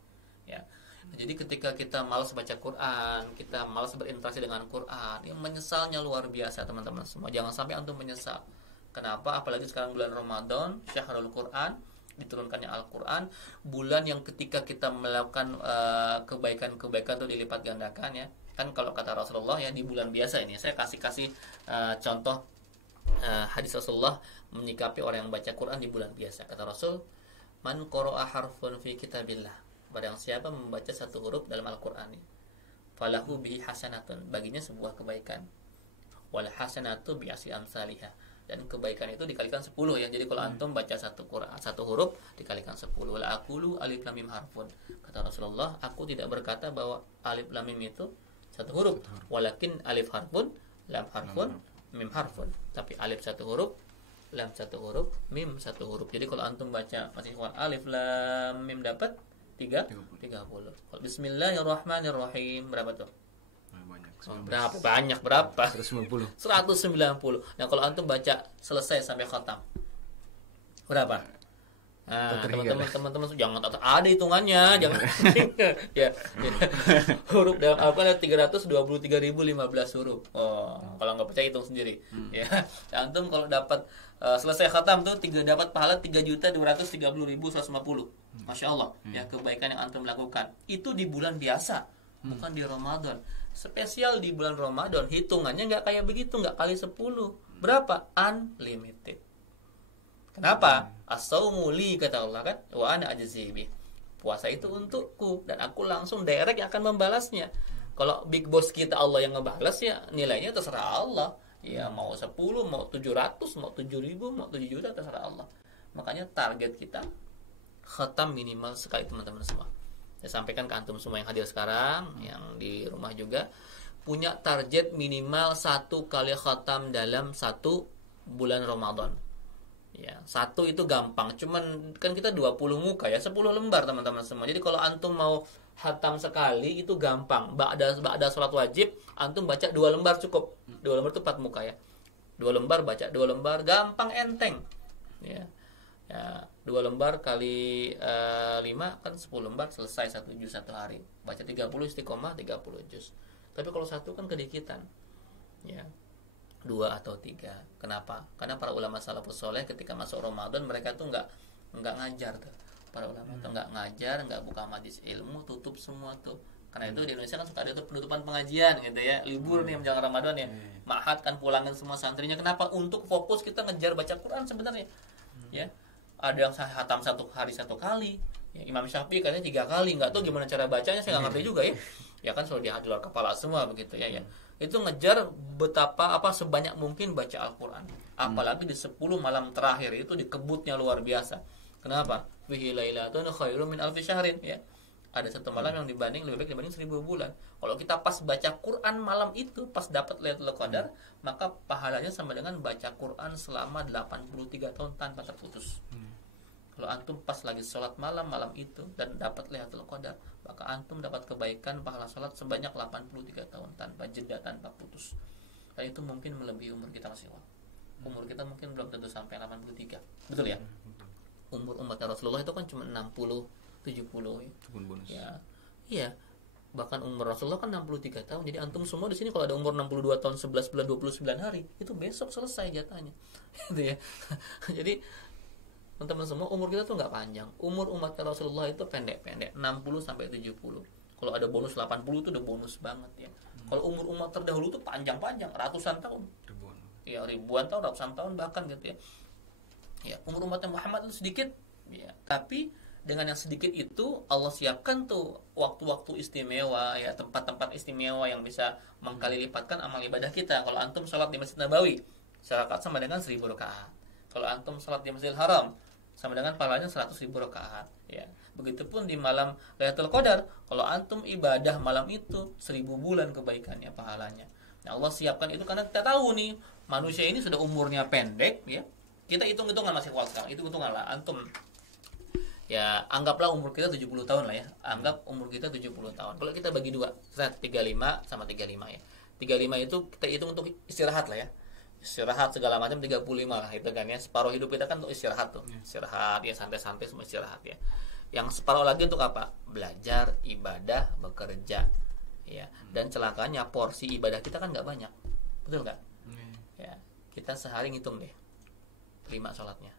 Ya. Jadi ketika kita malas baca Quran, kita malas berinteraksi dengan Quran, yang menyesalnya luar biasa teman-teman semua. Jangan sampai antum menyesal. Kenapa? Apalagi sekarang bulan Ramadan, Syahrul Quran, diturunkannya Al-Quran, bulan yang ketika kita melakukan kebaikan-kebaikan itu dilipat gandakan ya. Kan kalau kata Rasulullah ya, di bulan biasa ini, saya kasih contoh hadis Rasulullah menyikapi orang yang baca Quran di bulan biasa. Kata Rasul, man qara'a harfun fi kitabillah, barang siapa membaca 1 huruf dalam Al-Qur'an, falahu bihi hasanatun, baginya sebuah kebaikan, wal hasanatu bi asri amsalihha, dan kebaikan itu dikalikan 10 ya. Jadi kalau antum baca 1 Quran 1 huruf dikalikan 10. La aqulu alif lam mim harfun, kata Rasulullah, aku tidak berkata bahwa alif lam mim itu 1 huruf, walakin alif harfun, lam harfun, mim harfun, tapi alif 1 huruf, lam 1 huruf, mim 1 huruf. Jadi kalau antum baca masih alif lam mim dapat 30. Kalau Bismillahirrahmanirrahim berapa tuh? Berapa? 190. Nah, kalau antum baca selesai sampai khatam berapa? Nah, teman-teman jangan ada hitungannya, jangan ya. Huruf dalam Al-Qur'an ada 323.015 huruf. Oh, kalau nggak percaya hitung sendiri. Ya. Antum kalau dapat selesai khatam tuh dapat pahala 3.230.150. Masya Allah ya, kebaikan yang antum lakukan itu di bulan biasa, bukan di Ramadan. Spesial di bulan Ramadan, hitungannya nggak kayak begitu, nggak kali 10. Berapa? Unlimited. Kenapa? As-saumu li, kata Allah kan, wa ana ajzi bi. Puasa itu untukku dan aku langsung direct yang akan membalasnya. Kalau big boss kita Allah yang ngebalas ya, nilainya terserah Allah. Ya mau 10, mau 700, mau 7.000, mau 7 juta, terserah Allah. Makanya target kita khatam minimal sekali teman-teman semua. Saya sampaikan ke antum semua yang hadir sekarang, yang di rumah juga, punya target minimal 1 kali khatam dalam 1 bulan Ramadan. Ya, 1 itu gampang, cuman kan kita 20 muka ya, 10 lembar teman-teman semua. Jadi kalau antum mau khatam sekali itu gampang. Ba'da salat wajib antum baca 2 lembar cukup. 2 lembar itu 4 muka ya. 2 lembar baca 2 lembar, gampang enteng. Ya. Ya, 2 lembar kali 5 kan 10 lembar, selesai 1 juz 1 hari. Baca 30 istiqomah 30 juz. Tapi kalau 1 kan kedikitan. Ya. 2 atau 3. Kenapa? Karena para ulama salafus soleh ketika masuk Ramadan mereka tuh enggak ngajar tuh. Para ulama tuh enggak ngajar, enggak buka majlis ilmu, tutup semua tuh. Karena itu di Indonesia kan suka ada tuh penutupan pengajian gitu ya. Libur nih menjelang Ramadan ya. Ma'had kan pulangin semua santrinya. Kenapa? Untuk fokus kita ngejar baca Quran sebenarnya. Ya. Ada yang khatam 1 hari 1 kali ya, Imam Syafi'i katanya 3 kali, nggak tahu gimana cara bacanya, saya nggak ngerti juga ya. Ya kan selalu di luar kepala semua begitu ya. Itu ngejar betapa sebanyak mungkin baca Al-Quran, apalagi di 10 malam terakhir itu dikebutnya luar biasa. Kenapa? Fihi lailatun khairum min alfi syahrin ya. Ada 1 malam yang lebih baik dibanding 1000 bulan. Kalau kita pas baca Quran malam itu, pas dapat Lailatul Qadar, maka pahalanya sama dengan baca Quran selama 83 tahun tanpa terputus. Kalau antum pas lagi sholat malam itu dan dapat Lailatul Qadar, maka antum dapat kebaikan pahala sholat sebanyak 83 tahun tanpa jeda, tanpa putus. Dan itu mungkin melebihi umur kita masih awal. Umur kita mungkin belum tentu sampai 83. Betul ya? Umur umat Rasulullah itu kan cuma 60, 70 ya. Bonus. Ya. Iya. Bahkan umur Rasulullah kan 63 tahun. Jadi antum semua di sini kalau ada umur 62 tahun 11 bulan 29 hari, itu besok selesai jatahnya. Gitu ya. Jadi teman-teman semua, umur kita tuh nggak panjang. Umur umat Rasulullah itu pendek-pendek, 60 sampai 70. Kalau ada bonus 80 itu udah bonus banget ya. Kalau umur umat terdahulu tuh panjang-panjang, ratusan tahun. Ya, ribuan tahun, ratusan tahun bahkan gitu ya. Ya, umur umat Muhammad itu sedikit ya, tapi dengan yang sedikit itu Allah siapkan tuh waktu-waktu istimewa ya, tempat-tempat istimewa yang bisa mengkali lipatkan amal ibadah kita. Kalau antum sholat di Masjid Nabawi, rakaat sama dengan 1000 rakaat. Kalau antum sholat di Masjidil Haram, sama dengan pahalanya 100.000 rakaat ya. Begitupun di malam Lailatul Qadar, kalau antum ibadah malam itu 1000 bulan kebaikannya, pahalanya. Nah, Allah siapkan itu karena kita tahu nih manusia ini sudah umurnya pendek ya. Kita hitung-hitungan masih awal sekarang, itu hitungan lah antum. Ya, anggaplah umur kita 70 tahun lah ya. Anggap umur kita 70 tahun. Kalau kita bagi dua, 35 sama 35 ya. 35 itu kita hitung untuk istirahat lah ya. Istirahat segala macam 35 lah itu kan ya. Separuh hidup kita kan untuk istirahat tuh. Istirahat ya, santai-santai semua istirahat ya. Yang separuh lagi untuk apa? Belajar, ibadah, bekerja ya. Dan celakanya porsi ibadah kita kan nggak banyak. Betul nggak? Ya, kita sehari ngitung deh 5 sholatnya.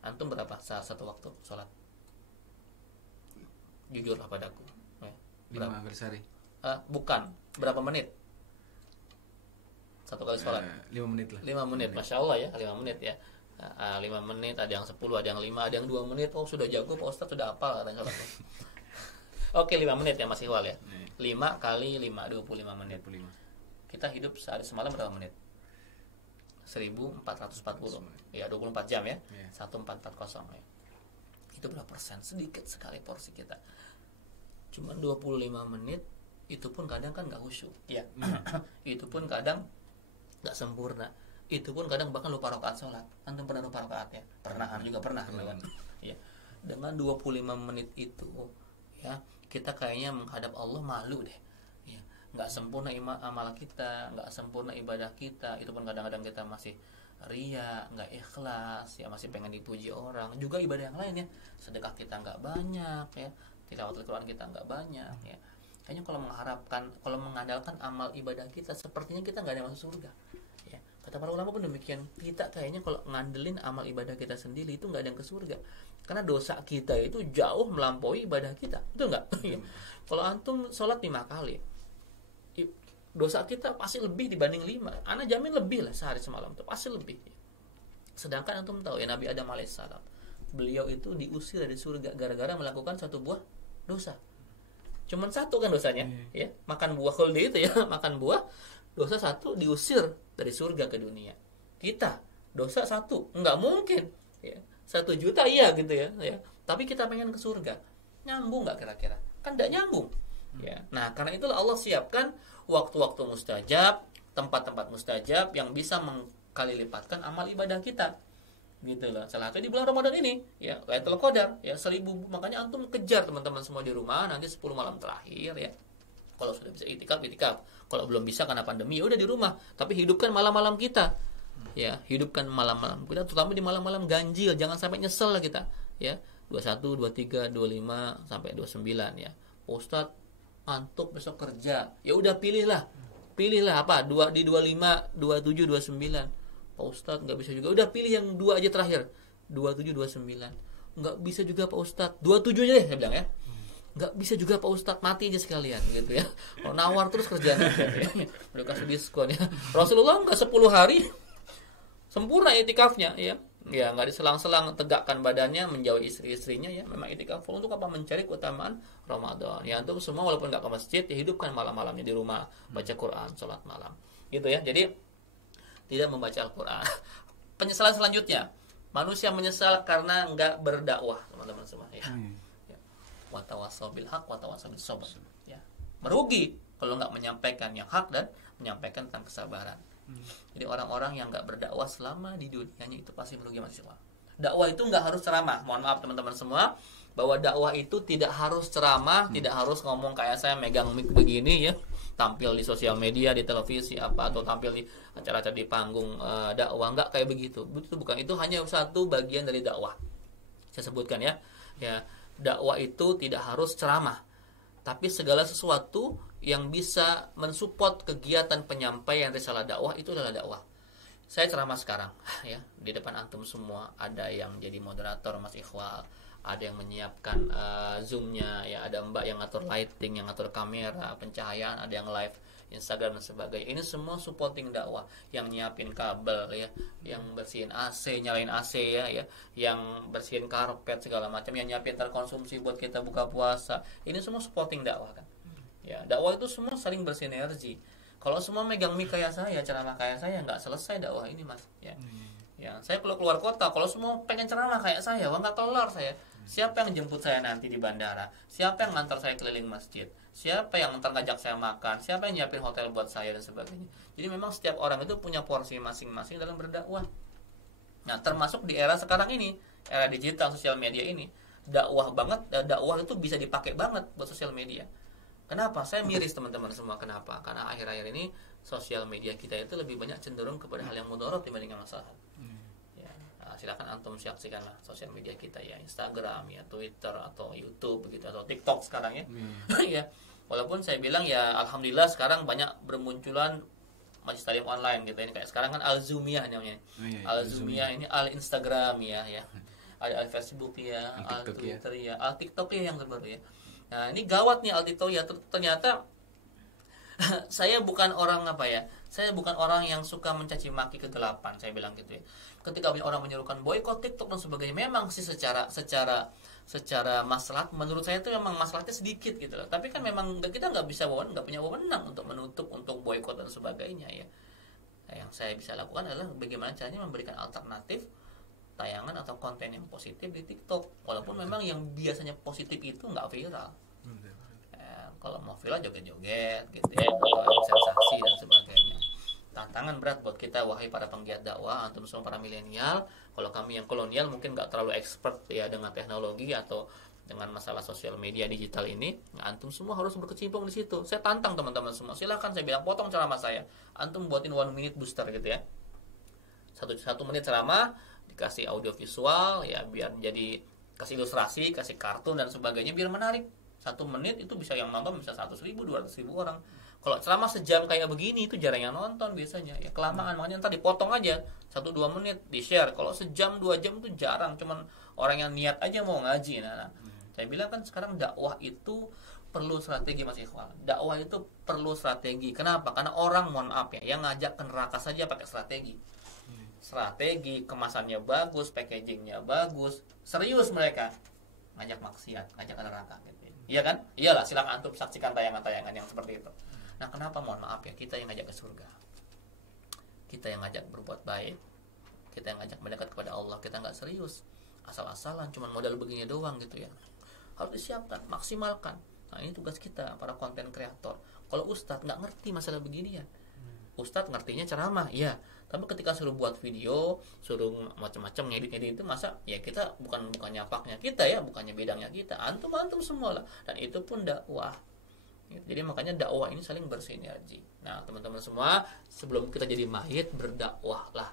Antum berapa satu waktu sholat? Jujurlah padaku ya. 5 kali sehari? Bukan, berapa menit? Satu kali sholat 5 menit lah. 5 menit, Masya Allah ya, 5 menit ya. 5 menit, ada yang 10, ada yang 5, ada yang 2 menit. Oh sudah jago Pak Ustadz, sudah hafal katanya sholatnya. Oke, 5 menit ya masih awal ya. 5 kali 5, 25 menit. 25. Kita hidup sehari semalam berapa menit? 1440 ya, 24 jam ya. 1440 ya. Itu berapa persen? Sedikit sekali porsi kita. Cuman 25 menit. Itu pun kadang kan gak khusyuk ya. Itu pun kadang gak sempurna. Itu pun kadang bahkan lupa rakaat sholat. Antum pernah lupa rakaat ya? Pernah juga pernah kan? Ya. Dengan 25 menit itu ya, kita kayaknya menghadap Allah malu deh ya. Gak sempurna amal kita, gak sempurna ibadah kita. Itu pun kadang-kadang kita masih ria, gak ikhlas ya, masih pengen dipuji orang. Juga ibadah yang lain ya, sedekah kita gak banyak ya, tilawat Al-Quran kita gak banyak ya. Kayaknya kalau mengandalkan amal ibadah kita, sepertinya kita nggak ada masuk surga. Ya. Kata para ulama pun demikian. Kita kayaknya kalau ngandelin amal ibadah kita sendiri itu nggak ada yang ke surga. Karena dosa kita itu jauh melampaui ibadah kita, betul nggak? Kalau antum sholat 5 kali, dosa kita pasti lebih dibanding 5. Ana jamin lebih lah sehari semalam itu pasti lebih. Sedangkan antum tahu ya, Nabi Adam alaihissalam, beliau itu diusir dari surga gara-gara melakukan satu buah dosa. Cuman satu kan dosanya ya, makan buah khuldi itu ya, makan buah, dosa satu diusir dari surga ke dunia. Kita dosa satu nggak mungkin ya, 1 juta iya gitu ya, tapi kita pengen ke surga, nyambung nggak kira-kira? Kan nggak nyambung ya. Nah karena itulah Allah siapkan waktu-waktu mustajab, tempat-tempat mustajab yang bisa mengkali lipatkan amal ibadah kita gitu loh. Salah satu di bulan Ramadan ini ya, Lailatul Qadar ya, 1000. Makanya antum kejar teman-teman semua di rumah nanti 10 malam terakhir ya. Kalau sudah bisa itikaf. Kalau belum bisa karena pandemi ya udah di rumah, tapi hidupkan malam-malam kita. Ya, hidupkan malam-malam kita, terutama di malam-malam ganjil, jangan sampai nyesel lah kita ya. 21, 23, 25 sampai 29 ya. Ustadz antuk besok kerja. Ya udah pilihlah apa? Di 25, 27, 29. Pak Ustadz nggak bisa juga, udah pilih yang 2 aja terakhir, 27, 29. Nggak bisa juga Pak Ustadz, 27 aja deh saya bilang ya. Nggak bisa juga Pak Ustadz, mati aja sekalian gitu ya. Kalau nawar terus kerjaan ya. Udah kasih diskon ya. Rasulullah nggak 10 hari sempurna itikafnya ya. Ya nggak diselang-selang, tegakkan badannya, menjauhi istri-istrinya ya. Memang itikaf untuk apa? Mencari keutamaan Ramadan ya. Untuk semua walaupun nggak ke masjid ya, hidupkan malam-malamnya di rumah, baca Quran, sholat malam gitu ya. Jadi tidak membaca Al-Quran. Penyesalan selanjutnya, manusia menyesal karena enggak berdakwah, teman-teman semua ya. Wa tawassaw bil haq wa tawassaw bis sabr ya. Merugi kalau enggak menyampaikan yang hak dan menyampaikan tentang kesabaran. Jadi orang-orang yang enggak berdakwah selama di dunianya itu pasti merugi mahasiswa. Dakwah itu nggak harus ceramah. Mohon maaf teman-teman semua, bahwa dakwah itu tidak harus ceramah, tidak harus ngomong kayak saya megang mic begini ya, tampil di sosial media, di televisi apa, atau tampil di acara-acara di panggung dakwah. Nggak kayak begitu. Itu bukan, itu hanya satu bagian dari dakwah. Saya sebutkan ya. Ya, dakwah itu tidak harus ceramah, tapi segala sesuatu yang bisa mensupport kegiatan penyampaian risalah dakwah itu adalah dakwah. Saya ceramah sekarang ya, di depan antum semua, ada yang jadi moderator Mas Ikhwal, ada yang menyiapkan zoomnya ya, ada mbak yang ngatur lighting, yang ngatur kamera, pencahayaan, ada yang live Instagram dan sebagainya. Ini semua supporting dakwah, yang nyiapin kabel ya, yang bersihin AC, nyalain AC ya, yang bersihin karpet segala macam, yang nyiapin terkonsumsi buat kita buka puasa. Ini semua supporting dakwah kan. Ya, dakwah itu semua saling bersinergi. Kalau semua megang mic kayak saya, ceramah kayak saya, nggak selesai dakwah ini Mas. Ya, ya saya keluar kota, kalau semua pengen ceramah kayak saya, wah nggak kelar saya. Siapa yang jemput saya nanti di bandara? Siapa yang ngantar saya keliling masjid? Siapa yang ngantar ngajak saya makan? Siapa yang nyiapin hotel buat saya dan sebagainya? Jadi memang setiap orang itu punya porsi masing-masing dalam berdakwah. Nah, termasuk di era sekarang ini, era digital, sosial media ini, dakwah banget, dakwah itu bisa dipakai banget buat sosial media. Kenapa? Saya miris teman-teman semua. Kenapa? Karena akhir-akhir ini sosial media kita itu lebih banyak cenderung kepada hal yang mudarat dibandingkan maslahat. Ya, silakan antum saksikanlah sosial media kita ya, Instagram ya, Twitter atau YouTube begitu, atau TikTok sekarang ya. Ya, walaupun saya bilang ya alhamdulillah sekarang banyak bermunculan majelis taklim online gitu ini, kayak sekarang kan Al-Zoomiyah namanya. Al-Zoomiyah ini Al-Instagram ya, ada Al-Facebook ya, Al-Twitter ya, Al-TikTok ya yang terbaru ya. Nah, ini gawat nih Al-TikTok ya, ternyata saya bukan orang apa ya, saya bukan orang yang suka mencaci maki kegelapan, saya bilang gitu ya. Ketika orang menyerukan boykot TikTok dan sebagainya, memang sih secara maslahat menurut saya itu memang maslahatnya sedikit gitu loh. Tapi kan memang kita nggak punya wewenang untuk menutup, untuk boykot dan sebagainya ya. Nah, yang saya bisa lakukan adalah bagaimana caranya memberikan alternatif tayangan atau konten yang positif di TikTok, walaupun memang yang biasanya positif itu nggak viral. Kalau mau viral joget-joget gitu ya, sensasi dan sebagainya. Tantangan berat buat kita wahai para penggiat dakwah, antum semua para milenial. Kalau kami yang kolonial mungkin nggak terlalu expert ya dengan teknologi atau dengan masalah sosial media digital ini. Nah, antum semua harus berkecimpung di situ. Saya tantang teman-teman semua, silakan, saya bilang potong ceramah saya, antum buatin 1 minute booster gitu ya, satu menit ceramah, dikasih audio visual ya, biar jadi kasih ilustrasi, kasih kartun dan sebagainya, biar menarik. 1 menit itu bisa yang nonton bisa 100.000, 200.000 orang. Kalau ceramah sejam kayak begini itu jarang yang nonton biasanya ya, kelamaan. Makanya ntar dipotong aja 1-2 menit di share. Kalau sejam 2 jam itu jarang, cuman orang yang niat aja mau ngaji. Nah, saya bilang kan sekarang dakwah itu perlu strategi Mas Ikhwal. Dakwah itu perlu strategi. Kenapa? Karena orang, mohon maaf ya, yang ngajak ke neraka saja pakai strategi. Strategi, kemasannya bagus, packagingnya bagus, serius mereka ngajak maksiat, ngajak ke neraka gitu. Iya kan? Iyalah, silakan antum saksikan tayangan-tayangan yang seperti itu. Nah, kenapa mohon maaf ya, kita yang ngajak ke surga, kita yang ngajak berbuat baik, kita yang ngajak mendekat kepada Allah, kita nggak serius, asal-asalan, cuman modal begini doang gitu ya. Harus disiapkan, maksimalkan. Nah, ini tugas kita para konten kreator. Kalau ustadz nggak ngerti masalah begini ya, ustadz ngertinya ceramah, iya. Tapi ketika suruh buat video, suruh macam-macam ngedit itu, masa ya kita bukannya nyapaknya kita ya, bukannya bidangnya kita, antum semua lah. Dan itu pun dakwah. Jadi makanya dakwah ini saling bersinergi. Nah, teman-teman semua, sebelum kita jadi mayit, berdakwahlah.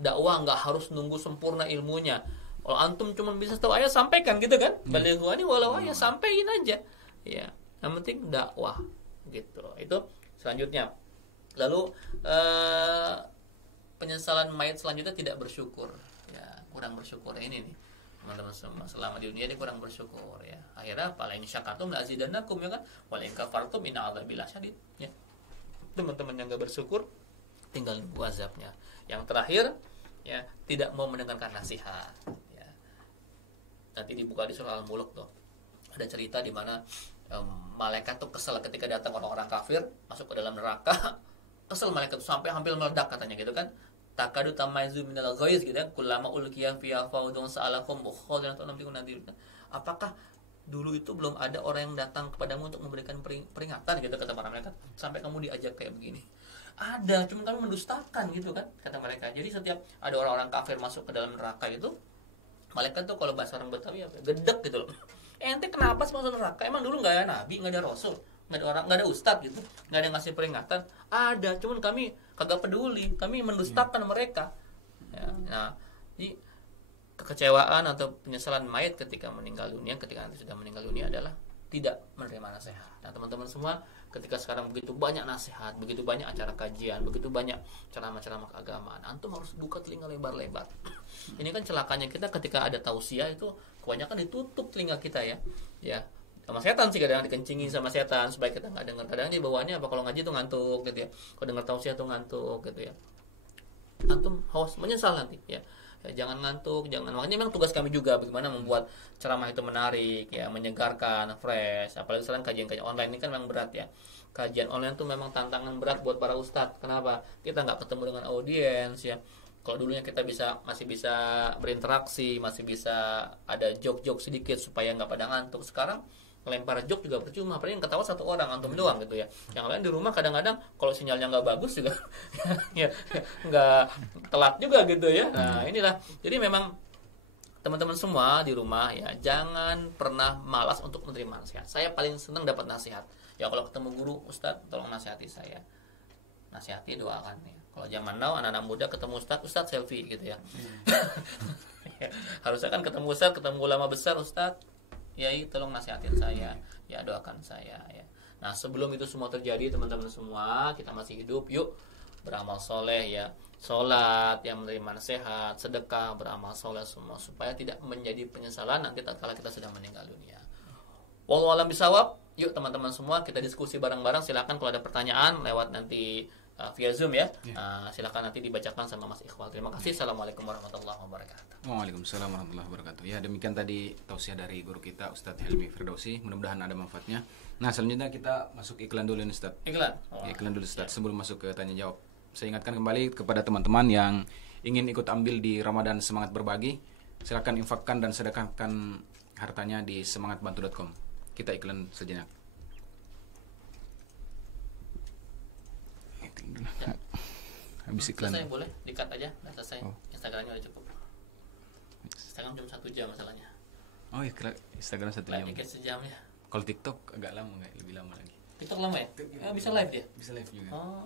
Dakwah nggak harus nunggu sempurna ilmunya. Kalau antum cuma bisa tahu ayat, sampaikan gitu kan? Balighu ani walau ayat, sampaikan aja. Ya, yang penting dakwah gitu. Itu selanjutnya. Lalu penyesalan mayat selanjutnya tidak bersyukur ya, kurang bersyukur ini nih teman-teman semua. Selama di dunia dia kurang bersyukur ya, akhirnya paling syakatum la azidannakum ya kan, wal in kafartum inna adzabi lasyadid ya. Teman-teman yang gak bersyukur tinggal nunggu azabnya. Yang terakhir ya, tidak mau mendengarkan nasihat ya. Nanti dibuka di surah Al-Mulk tuh, ada cerita di mana malaikat tuh kesel ketika datang orang-orang kafir masuk ke dalam neraka. Kesel malaikat itu sampai hampir meledak katanya gitu kan. Takadu tamaizu minal ghaiz gitu ya. Kullama ulqiya fiha fawdun sa'alakum khazanatun lam takun nadir. Apakah dulu itu belum ada orang yang datang kepadamu untuk memberikan peringatan gitu, kata para malaikat, sampai kamu diajak kayak begini? Ada, cuma kamu mendustakan gitu kan, kata mereka. Jadi setiap ada orang-orang kafir masuk ke dalam neraka itu, Malaikat tuh kalau bahasa orang Betawi apa? Gedek gitu loh. Ente kenapa sih masuk neraka? Emang dulu nggak ada nabi, nggak ada rasul, nggak ada orang, nggak ada ustadz gitu, nggak ada yang ngasih peringatan? Ada, cuman kami kagak peduli, kami mendustakan mereka. Ya, nah, jadi kekecewaan atau penyesalan mayat ketika meninggal dunia, ketika nanti sudah meninggal dunia adalah tidak menerima nasihat. Nah, teman-teman semua, ketika sekarang begitu banyak nasihat, begitu banyak acara kajian, begitu banyak ceramah-ceramah keagamaan, antum harus buka telinga lebar-lebar. Ini kan celakanya kita ketika ada tausiah itu kebanyakan ditutup telinga kita ya. Ya, sama setan sih kadang dikencingin sama setan supaya kita nggak dengar. Kadang dia bawaannya apa kalau ngaji tuh ngantuk gitu ya. Kalau dengar tausiah tuh ngantuk gitu ya. Antum haus menyesal nanti ya. Ya, jangan ngantuk, jangan. Makanya memang tugas kami juga bagaimana membuat ceramah itu menarik ya, menyegarkan, fresh. Apalagi sekarang kajian-kajian online ini kan memang berat ya. Kajian online tuh memang tantangan berat buat para ustadz. Kenapa? Kita nggak ketemu dengan audiens ya. Kalau dulunya kita masih bisa berinteraksi, masih bisa ada joke-joke sedikit supaya nggak pada ngantuk. Sekarang ngelempar joke juga percuma, paling yang ketawa satu orang, antum doang gitu ya. Yang lain di rumah kadang-kadang kalau sinyalnya nggak bagus juga ya nggak, telat juga gitu ya. Nah inilah, jadi memang teman-teman semua di rumah ya, jangan pernah malas untuk menerima nasihat. Saya paling senang dapat nasihat ya, kalau ketemu guru, ustadz tolong nasihati saya, nasihati, doakan ya. Kalau zaman now anak-anak muda ketemu ustadz selfie gitu ya. Harusnya kan ketemu ustadz, ketemu ulama besar, ustadz Yai tolong nasihatin saya ya, doakan saya ya. Nah sebelum itu semua terjadi, teman-teman semua, kita masih hidup, yuk beramal soleh ya, sholat yang menerima nasihat, sedekah, beramal soleh semua, supaya tidak menjadi penyesalan nanti tatkala kita sudah meninggal dunia. Wallahu a'lam bishawab. Yuk teman-teman semua, kita diskusi bareng-bareng. Silakan kalau ada pertanyaan lewat nanti via Zoom ya. Silakan nanti dibacakan sama Mas Iqbal. Terima kasih. Assalamualaikum warahmatullahi wabarakatuh. Waalaikumsalam warahmatullahi wabarakatuh. Ya, demikian tadi tausiah dari guru kita Ustadz Helmi Firdausi. Mudah-mudahan ada manfaatnya. Nah, selanjutnya kita masuk iklan dulu nih Ustadz. Iklan. Iklan dulu Ustadz sebelum masuk ke tanya jawab. Saya ingatkan kembali kepada teman-teman yang ingin ikut ambil di Ramadan Semangat Berbagi, silakan infakkan dan sedekahkan hartanya di semangatbantu.com. Kita iklan sejenak. Habis iklan. Selesai, boleh di-cut aja, udah selesai. Instagramnya udah cukup. Instagram cuma 1 jam masalahnya. Oh iya, Instagram 1 jam. Live sejam ya. Kalau TikTok agak lama, lebih lama lagi. TikTok lama ya? Bisa live dia? Bisa live juga. Oh,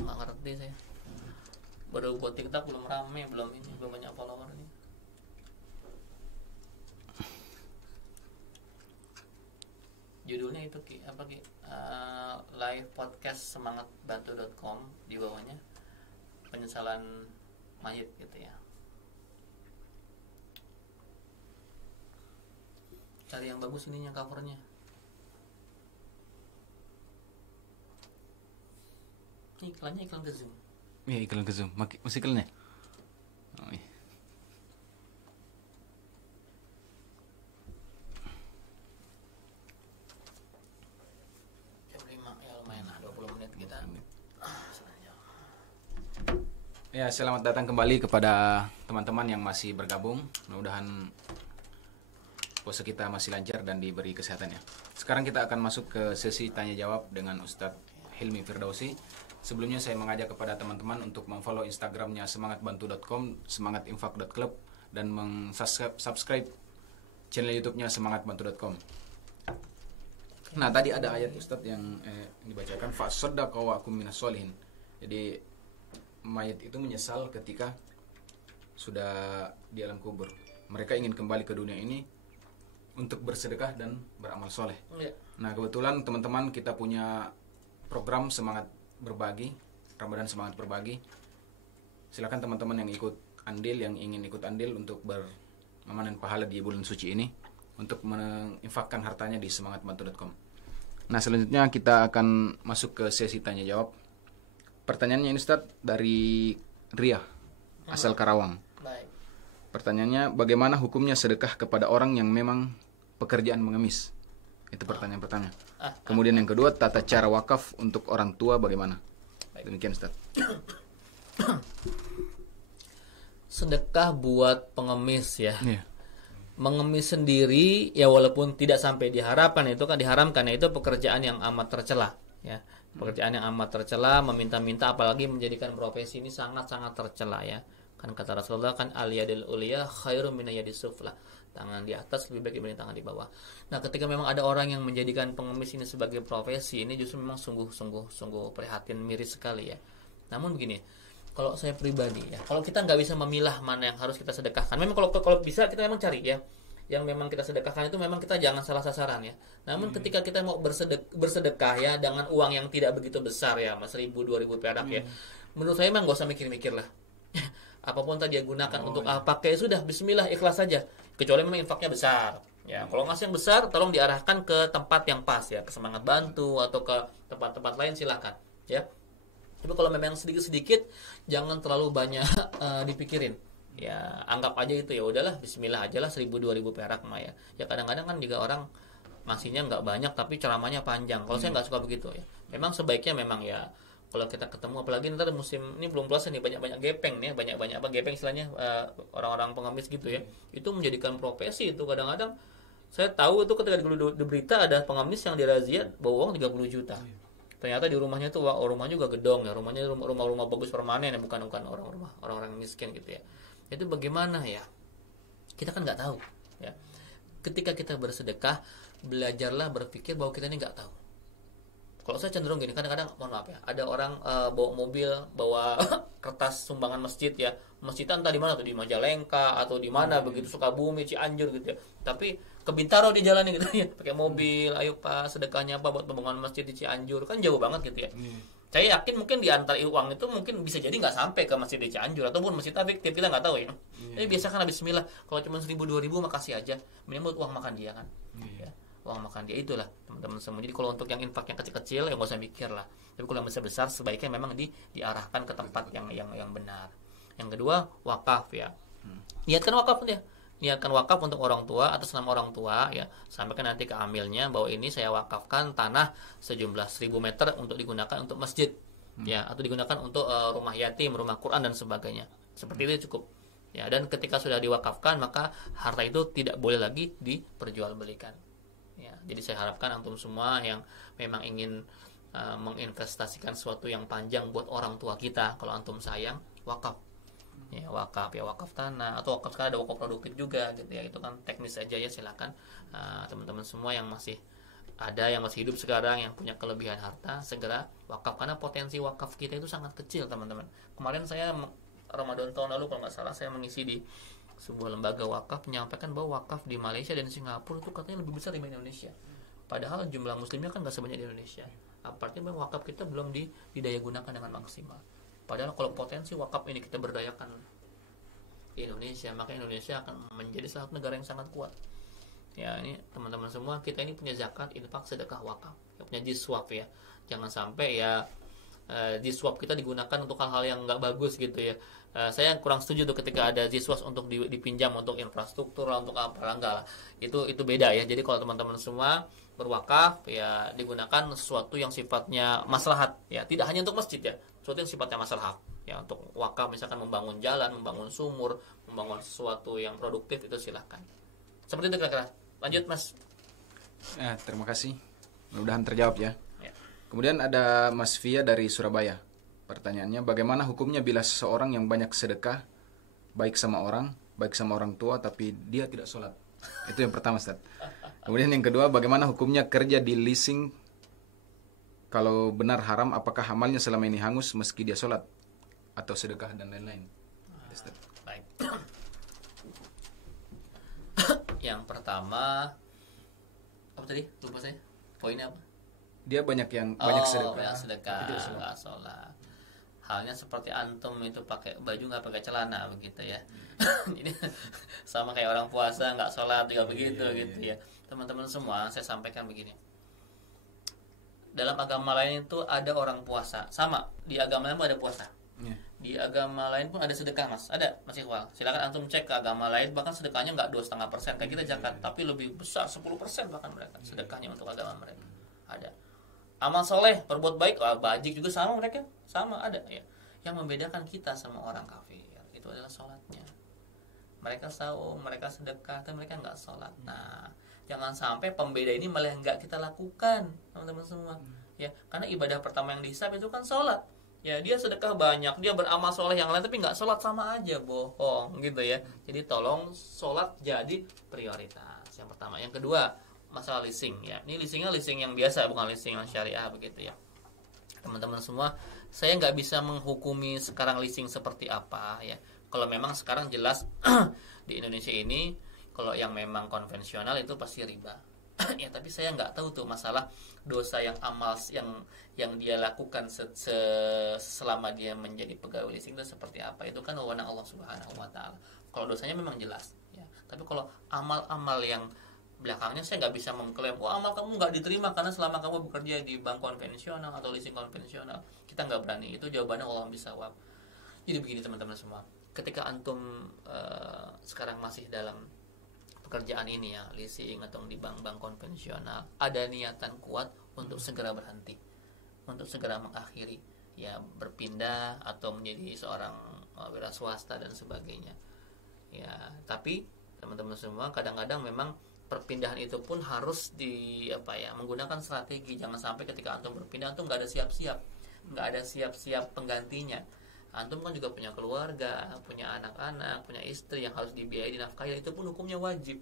nggak ngerti saya. Baru buat TikTok belum rame, belum banyak follower nih. Judulnya itu apa Ki? Live podcast semangatbantu.com, di bawahnya penyesalan mayit gitu ya. Cari yang bagus ininya, covernya. Iklannya iklan ke Zoom. Iya, iklan ke Zoom. Masih iklannya? Oh, iya. Jam 5 ya, lumayan lah, 20 menit kita. Ya, selamat datang kembali kepada teman-teman yang masih bergabung. Mudah-mudahan puasa kita masih lancar dan diberi kesehatan ya. Sekarang kita akan masuk ke sesi tanya jawab dengan Ustadz Helmi Firdausi. Sebelumnya saya mengajak kepada teman-teman untuk memfollow Instagramnya semangatbantu.com, semangatinfak.club, dan subscribe channel YouTube-nya semangatbantu.com. Nah, tadi ada ayat Ustadz yang dibacakan, fasaddaqa wa akum minas sholihin. Jadi mayat itu menyesal ketika sudah di alam kubur. Mereka ingin kembali ke dunia ini untuk bersedekah dan beramal soleh. Nah, kebetulan teman-teman kita punya program Semangat Berbagi, Ramadan Semangat Berbagi. Silakan teman-teman yang ikut andil, yang ingin ikut andil untuk memanen pahala di bulan suci ini, untuk menginfakkan hartanya di semangatbantu.com. Nah, selanjutnya kita akan masuk ke sesi tanya jawab. Pertanyaannya ini Ustaz dari Ria, asal Karawang. Baik. Pertanyaannya, bagaimana hukumnya sedekah kepada orang yang memang pekerjaan mengemis? Itu pertanyaan pertama. Kemudian yang kedua, tata cara wakaf untuk orang tua bagaimana? Baik. Demikian Ustaz. Sedekah buat pengemis ya. Iya. Mengemis sendiri ya, walaupun tidak sampai diharapkan, itu kan diharamkan ya, itu pekerjaan yang amat tercela ya. Pekerjaan yang amat tercela, meminta-minta, apalagi menjadikan profesi ini sangat-sangat tercela ya. Kan kata Rasulullah kan al-yadil ulya khairum min yadis sufla. Tangan di atas lebih baik dibanding tangan di bawah. Nah, ketika memang ada orang yang menjadikan pengemis ini sebagai profesi, ini justru memang sungguh prihatin, miris sekali ya. Namun begini, kalau saya pribadi ya, kalau kita nggak bisa memilah mana yang harus kita sedekahkan, memang kalau bisa kita memang cari ya, yang memang kita sedekahkan itu memang kita jangan salah sasaran ya. Namun ketika kita mau bersedekah ya dengan uang yang tidak begitu besar ya, Mas, 1.000 2.000 perak ya, menurut saya memang nggak usah mikir-mikir lah. Apapun tadi dia gunakan untuk apa, kayak sudah Bismillah, ikhlas saja. Kecuali memang infaknya besar. Ya, kalau ngasih yang besar, tolong diarahkan ke tempat yang pas ya, ke semangat bantu atau ke tempat-tempat lain silakan. Ya. Tapi kalau memang sedikit-sedikit, jangan terlalu banyak dipikirin. Ya, anggap aja itu ya udahlah, Bismillah aja lah 1.000 2.000 perak mah ya. Ya kadang-kadang kan juga orang ngasihnya nggak banyak tapi ceramahnya panjang. Kalau saya nggak suka begitu ya. Memang sebaiknya memang ya, kalau kita ketemu, apalagi ntar musim ini belum puasa nih, banyak-banyak gepeng nih, banyak-banyak apa gepeng istilahnya, orang-orang pengemis gitu ya. Itu menjadikan profesi itu. Kadang-kadang saya tahu itu ketika di berita ada pengemis yang dirazia bawa uang 30 juta. Ternyata di rumahnya itu rumah juga gedong ya, rumahnya rumah bagus permanen ya, bukan orang-orang miskin gitu ya. Itu bagaimana ya? Kita kan nggak tahu ya. Ketika kita bersedekah, belajarlah berpikir bahwa kita ini nggak tahu. Kalau saya cenderung gini, kadang-kadang mohon maaf ya, ada orang bawa mobil, bawa kertas sumbangan masjid ya, masjid entah di mana tuh, di Majalengka atau di mana begitu, Sukabumi, Cianjur gitu ya. Tapi ke Bintaro di jalan gitu ya, pakai mobil, ayo Pak sedekahnya apa buat pembangunan masjid di Cianjur, kan jauh banget gitu ya. Saya yakin mungkin di antara uang itu mungkin bisa jadi nggak sampai ke masjid di Cianjur ataupun masjid fiktif, kita nggak tahu ya. Tapi biasakan Bismillah, kalau cuma 1.000 2.000 makasih aja, minimal uang makan dia kan. Ya. Uang makan dia itulah teman-teman semua. Jadi kalau untuk yang infak yang kecil-kecil ya nggak usah mikir lah. Tapi kalau yang besar-besar sebaiknya memang diarahkan ke tempat yang benar. Yang kedua, wakaf ya. Niatkan wakaf ya. Niatkan wakaf untuk orang tua, atas nama orang tua ya. Sampaikan nanti ke amilnya bahwa ini saya wakafkan tanah sejumlah 1.000 meter untuk digunakan untuk masjid ya, atau digunakan untuk rumah yatim, rumah Quran dan sebagainya. Seperti itu cukup. Ya, dan ketika sudah diwakafkan maka harta itu tidak boleh lagi diperjualbelikan. Ya, jadi saya harapkan antum semua yang memang ingin menginvestasikan sesuatu yang panjang buat orang tua kita, kalau antum sayang, wakaf. Ya, wakaf tanah atau wakaf, sekarang ada wakaf produktif juga gitu ya. Itu kan teknis aja ya, silakan teman-teman semua yang masih hidup sekarang, yang punya kelebihan harta, segera wakaf, karena potensi wakaf kita itu sangat kecil, teman-teman. Kemarin saya Ramadan tahun lalu kalau nggak salah saya mengisi di sebuah lembaga wakaf, menyampaikan bahwa wakaf di Malaysia dan Singapura itu katanya lebih besar dibanding Indonesia. Padahal jumlah muslimnya kan nggak sebanyak di Indonesia. Artinya memang wakaf kita belum didaya gunakan dengan maksimal. Padahal kalau potensi wakaf ini kita berdayakan di Indonesia, maka Indonesia akan menjadi salah satu negara yang sangat kuat. Ya, ini teman-teman semua, kita ini punya zakat, infak, sedekah, wakaf. Ya, punya jiswaf ya. Jangan sampai ya jiswaf kita digunakan untuk hal-hal yang nggak bagus gitu ya. Saya kurang setuju tuh ketika ada jiswas untuk dipinjam untuk infrastruktur, untuk apa, enggak lah. Itu beda ya. Jadi kalau teman-teman semua berwakaf ya, digunakan sesuatu yang sifatnya maslahat ya, tidak hanya untuk masjid ya, sesuatu yang sifatnya maslahat ya. Untuk wakaf misalkan membangun jalan, membangun sumur, membangun sesuatu yang produktif, itu silahkan. Seperti itu kira-kira. Lanjut Mas. Terima kasih, mudah-mudahan terjawab ya. Kemudian ada Mas Fia dari Surabaya. Pertanyaannya, bagaimana hukumnya bila seseorang yang banyak sedekah, baik sama orang tua, tapi dia tidak sholat? Itu yang pertama, Ustaz. Kemudian yang kedua, bagaimana hukumnya kerja di leasing? Kalau benar haram, apakah amalnya selama ini hangus meski dia sholat atau sedekah dan lain-lain? Baik. Yang pertama, apa tadi? Lupa saya. Poinnya apa? Dia banyak sedekah, nggak sholat. Halnya seperti antum itu pakai baju nggak pakai celana begitu ya. Jadi sama kayak orang puasa nggak sholat juga begitu gitu ya. Teman-teman semua, saya sampaikan begini. Dalam agama lain itu ada orang puasa, sama di agama lain pun ada puasa. Di agama lain pun ada sedekah, Mas. Ada, Mas Iqbal. Silakan antum cek ke agama lain, bahkan sedekahnya nggak 2,5% kayak kita zakat, tapi lebih besar 10% bahkan mereka sedekahnya untuk agama mereka. Ada. Amal soleh, berbuat baik, bajik juga sama mereka, sama ada ya. Yang membedakan kita sama orang kafir itu adalah sholatnya. Mereka saum, mereka sedekah, tapi mereka nggak sholat. Nah, jangan sampai pembeda ini malah nggak kita lakukan, teman-teman semua. Ya, karena ibadah pertama yang dihisab itu kan sholat. Ya, dia sedekah banyak, dia beramal soleh yang lain, tapi nggak sholat, sama aja bohong gitu ya. Jadi tolong sholat jadi prioritas. Yang pertama. Yang kedua, masalah leasing ya. Ini leasingnya leasing yang biasa, bukan leasing yang syariah begitu ya. Teman-teman semua, saya nggak bisa menghukumi sekarang leasing seperti apa ya. Kalau memang sekarang jelas di Indonesia ini, kalau yang memang konvensional itu pasti riba. Ya, tapi saya nggak tahu tuh masalah dosa yang amal yang dia lakukan selama dia menjadi pegawai leasing itu seperti apa. Itu kan wewenang Allah Subhanahu wa taala. Kalau dosanya memang jelas ya. Tapi kalau amal-amal yang belakangnya, saya nggak bisa mengklaim amal kamu nggak diterima karena selama kamu bekerja di bank konvensional atau leasing konvensional. Kita nggak berani. Itu jawabannya Allah bisawab. Jadi begini teman-teman semua, ketika antum sekarang masih dalam pekerjaan ini ya, leasing atau di bank-bank konvensional, ada niatan kuat untuk segera berhenti, untuk segera mengakhiri ya, berpindah atau menjadi seorang wira swasta dan sebagainya ya. Tapi teman-teman semua, kadang-kadang memang perpindahan itu pun harus menggunakan strategi. Jangan sampai ketika antum berpindah antum nggak ada siap-siap penggantinya. Antum kan juga punya keluarga, punya anak-anak, punya istri yang harus dibiayai, dinafkahi. Itu pun hukumnya wajib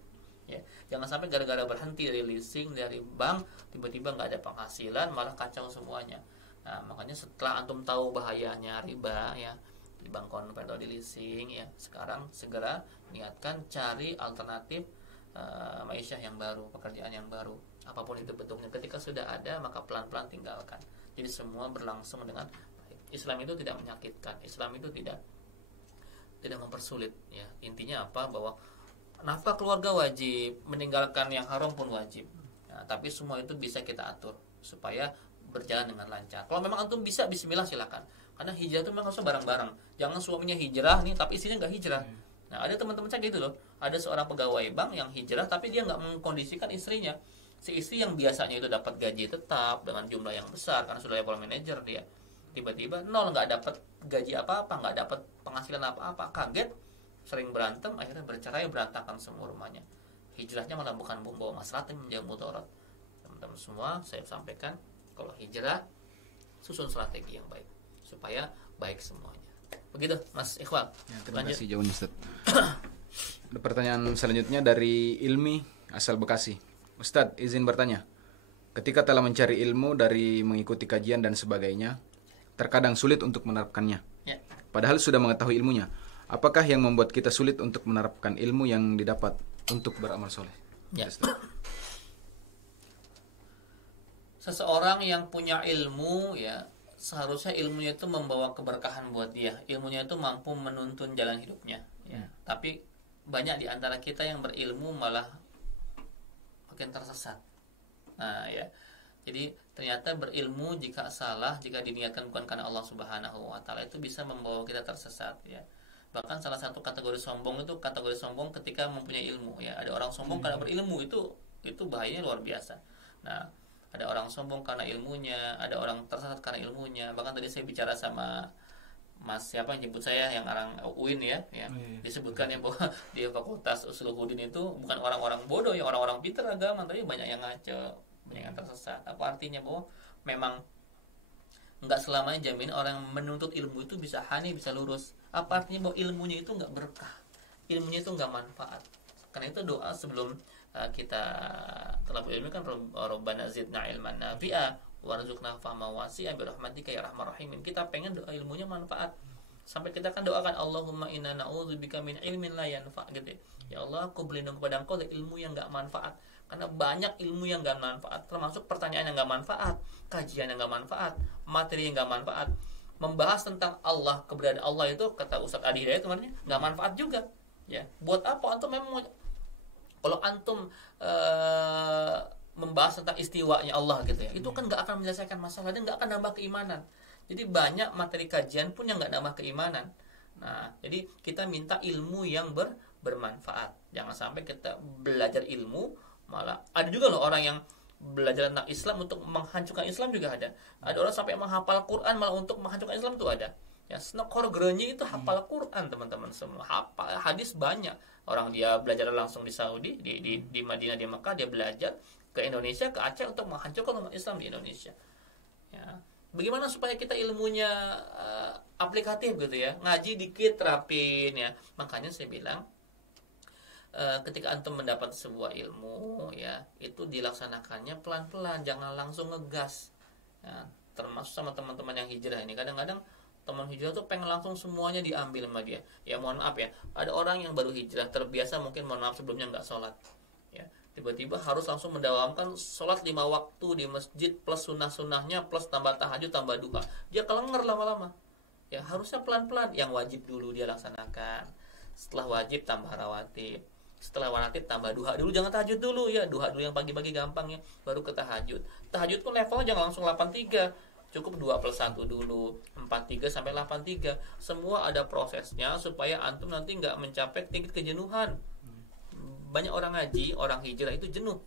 ya. Jangan sampai gara-gara berhenti dari leasing, dari bank, tiba-tiba nggak ada penghasilan, malah kacau semuanya. Nah, makanya setelah antum tahu bahayanya riba ya, di bank konvensional, di leasing ya, sekarang segera niatkan cari alternatif maisha yang baru, pekerjaan yang baru, apapun itu bentuknya. Ketika sudah ada, maka pelan-pelan tinggalkan. Jadi semua berlangsung dengan baik. Islam itu tidak menyakitkan, Islam itu tidak mempersulit ya. Intinya apa? Bahwa nafkah keluarga wajib, meninggalkan yang haram pun wajib ya, tapi semua itu bisa kita atur supaya berjalan dengan lancar. Kalau memang antum bisa, bismillah silakan. Karena hijrah itu memang harus bareng-bareng. Jangan suaminya hijrah nih tapi istrinya nggak hijrah. Nah, ada teman-teman saya gitu loh. Ada seorang pegawai bank yang hijrah tapi dia nggak mengkondisikan istrinya. Si istri yang biasanya itu dapat gaji tetap dengan jumlah yang besar karena sudah level manager dia, tiba-tiba nol, nggak dapat gaji apa-apa, nggak dapat penghasilan apa-apa, kaget, sering berantem, akhirnya bercerai, berantakan semua rumahnya. Hijrahnya malah bukan membawa maslahat, menjadi mudarat. Teman-teman semua, saya sampaikan kalau hijrah susun strategi yang baik supaya baik semuanya. Begitu Mas Iqbal. Ya, terima kasih jauh Ustaz. Ada pertanyaan selanjutnya dari Ilmi asal Bekasi. Ustaz, izin bertanya. Ketika telah mencari ilmu dari mengikuti kajian dan sebagainya, terkadang sulit untuk menerapkannya. Ya. Padahal sudah mengetahui ilmunya. Apakah yang membuat kita sulit untuk menerapkan ilmu yang didapat untuk beramal soleh? Ya. Seseorang yang punya ilmu ya, seharusnya ilmunya itu membawa keberkahan buat dia. Ilmunya itu mampu menuntun jalan hidupnya ya. Tapi banyak di antara kita yang berilmu malah makin tersesat. Nah ya, jadi ternyata berilmu jika salah, jika diniatkan bukan karena Allah Subhanahu wa taala, itu bisa membawa kita tersesat ya. Bahkan salah satu kategori sombong itu kategori sombong ketika mempunyai ilmu ya. Ada orang sombong karena berilmu, itu bahayanya luar biasa. Nah, ada orang sombong karena ilmunya, ada orang tersesat karena ilmunya. Bahkan tadi saya bicara sama Mas siapa yang jemput saya, yang orang UIN ya, disebutkan ya bahwa di Fakultas Usuluddin itu bukan orang-orang bodoh ya, orang-orang pintar agama, tapi banyak yang ngaco, banyak yang tersesat. Apa artinya? Bahwa memang nggak selamanya jamin orang yang menuntut ilmu itu bisa hani, bisa lurus. Apa artinya? Bahwa ilmunya itu nggak berkah, ilmunya itu nggak manfaat. Karena itu doa sebelum kita telah berilmu kan, Rabbana zidna ilman nafi'a warzuqna fahma wasi'a bi rahmatika ya arhamar rahimin. Kita pengen doa ilmunya manfaat. Sampai kita kan doakan Allahumma inna na'udzubika min ilmin la yanfa' gitu. Ya Allah, aku berlindung kepada Engkau dari ilmu yang enggak manfaat. Karena banyak ilmu yang enggak manfaat, termasuk pertanyaan yang enggak manfaat, kajian yang enggak manfaat, materi yang enggak manfaat. Membahas tentang Allah, keberadaan Allah itu kata Ustaz Adi Hidayat kemarin enggak manfaat juga. Ya, buat apa antum memang kalau antum membahas tentang istiwanya Allah gitu ya, itu kan nggak akan menyelesaikan masalah dan nggak akan nambah keimanan. Jadi banyak materi kajian pun yang nggak nambah keimanan. Nah, jadi kita minta ilmu yang bermanfaat. Jangan sampai kita belajar ilmu malah ada juga loh orang yang belajar tentang Islam untuk menghancurkan Islam juga ada. Ada orang sampai menghafal Quran malah untuk menghancurkan Islam itu ada. Ya, snokor gerenya itu hafal Quran teman-teman semua. Hafal hadis banyak. Orang dia belajar langsung di Saudi, di Madinah, di Mekah, dia belajar ke Indonesia, ke Aceh untuk menghancurkan umat Islam di Indonesia. Ya, Bagaimana supaya kita ilmunya aplikatif gitu ya, ngaji dikit terapin ya. Makanya saya bilang ketika antum mendapat sebuah ilmu ya, itu dilaksanakannya pelan-pelan, jangan langsung ngegas ya. Termasuk sama teman-teman yang hijrah ini, kadang-kadang teman hijrah tuh pengen langsung semuanya diambil sama dia. Ya mohon maaf ya, ada orang yang baru hijrah terbiasa mungkin mohon maaf sebelumnya nggak sholat ya, tiba-tiba harus langsung mendawamkan sholat 5 waktu di masjid plus sunnah-sunnahnya plus tambah tahajud tambah duha, dia kelenger lama-lama ya. Harusnya pelan-pelan, yang wajib dulu dia laksanakan, setelah wajib tambah rawatib, setelah rawatib tambah duha dulu, jangan tahajud dulu ya. Duha dulu yang pagi-pagi gampang ya, baru ke tahajud. Tahajud pun levelnya jangan langsung 83, cukup 2+1 dulu, 43 sampai 83. Semua ada prosesnya supaya antum nanti nggak mencapai tingkat kejenuhan. Banyak orang ngaji, orang hijrah itu jenuh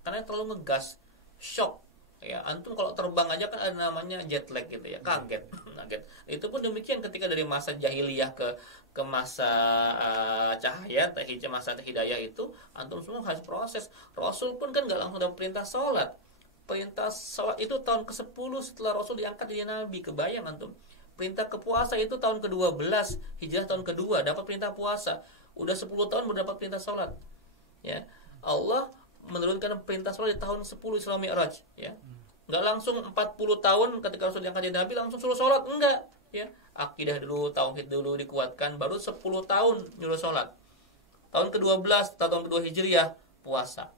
karena terlalu ngegas, shock ya. Antum kalau terbang aja kan ada namanya jet lag gitu ya, kaget. Itu pun demikian ketika dari masa jahiliyah ke masa cahaya, masa hidayah itu antum semua harus proses. Rasul pun kan nggak langsung dapat perintah sholat. Perintah sholat itu tahun ke-10 setelah Rasul diangkat jadi Nabi. Kebayang antum. Perintah ke puasa itu tahun ke-12, hijrah tahun kedua dapat perintah puasa. Udah 10 tahun baru dapat perintah sholat ya. Allah menurunkan perintah sholat di tahun 10 Isra Mi'raj ya. Nggak langsung 40 tahun ketika Rasul diangkat jadi Nabi langsung suruh sholat, enggak ya. Akidah dulu, tauhid dulu dikuatkan, baru 10 tahun nyuruh sholat. Tahun ke-12 atau tahun kedua Hijriah puasa.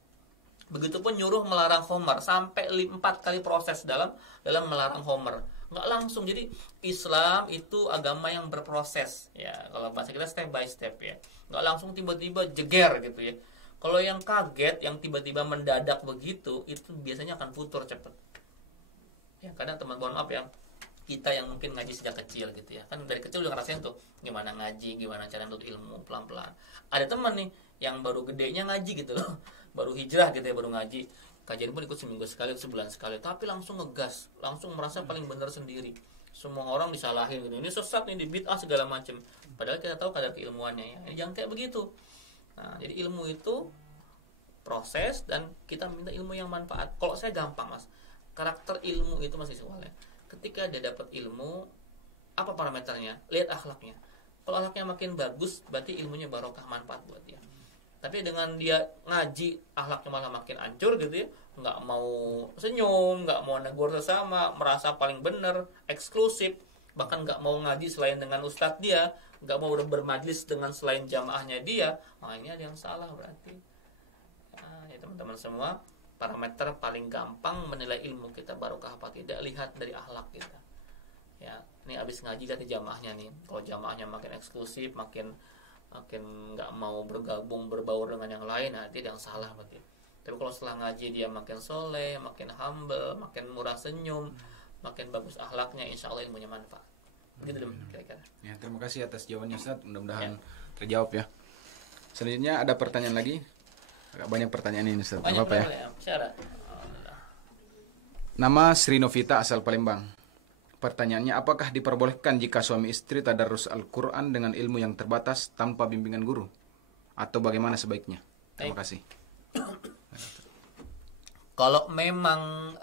Begitupun nyuruh melarang khamar, sampai 4 kali proses dalam melarang khamar. Nggak langsung. Jadi Islam itu agama yang berproses ya. Kalau bahasa kita step by step ya. Nggak langsung tiba-tiba jeger gitu ya. Kalau yang kaget, yang tiba-tiba mendadak begitu, itu biasanya akan futur cepet ya. Kadang teman mohon maaf yang kita yang mungkin ngaji sejak kecil gitu ya, kan dari kecil udah ngerasain tuh gimana ngaji, gimana cara menuntut ilmu pelan-pelan. Ada teman nih yang baru gedenya ngaji gitu loh, baru hijrah gitu ya, baru ngaji, kajian pun ikut seminggu sekali, sebulan sekali, tapi langsung ngegas, langsung merasa paling benar sendiri. Semua orang disalahin gitu, ini sesat nih, di bid'ah segala macam. Padahal kita tahu kadar keilmuannya ya. Jangan kayak begitu. Nah, jadi ilmu itu proses dan kita minta ilmu yang manfaat. Kalau saya gampang mas, karakter ilmu itu masih soalnya. Ketika dia dapat ilmu, apa parameternya? Lihat akhlaknya. Kalau akhlaknya makin bagus, berarti ilmunya barokah, manfaat buat dia. Tapi dengan dia ngaji, akhlaknya malah makin hancur gitu ya, nggak mau senyum, nggak mau negur sesama, merasa paling benar, eksklusif, bahkan nggak mau ngaji selain dengan ustadz dia, nggak mau bermajlis dengan selain jamaahnya dia, ini ada yang salah berarti. Nah, ya teman-teman semua, parameter paling gampang menilai ilmu kita barokah apa tidak, lihat dari akhlak kita ya. Ini abis ngaji lihat di jamaahnya nih, kalau jamaahnya makin eksklusif, makin nggak mau bergabung berbaur dengan yang lain, nanti yang salah berarti. Tapi kalau setelah ngaji dia makin soleh, makin humble, makin murah senyum, makin bagus akhlaknya, insya Allah ilmunya manfaat. Begitu kira-kira ya. Terima kasih atas jawabannya Ustaz, mudah-mudahan terjawab ya. Selanjutnya ada pertanyaan lagi. Agak banyak pertanyaan ini Ustaz. Apa ya? Nama Sri Novita asal Palembang. Pertanyaannya, apakah diperbolehkan jika suami istri tadarus Al-Quran dengan ilmu yang terbatas tanpa bimbingan guru? Atau bagaimana sebaiknya? Terima kasih. Kalau memang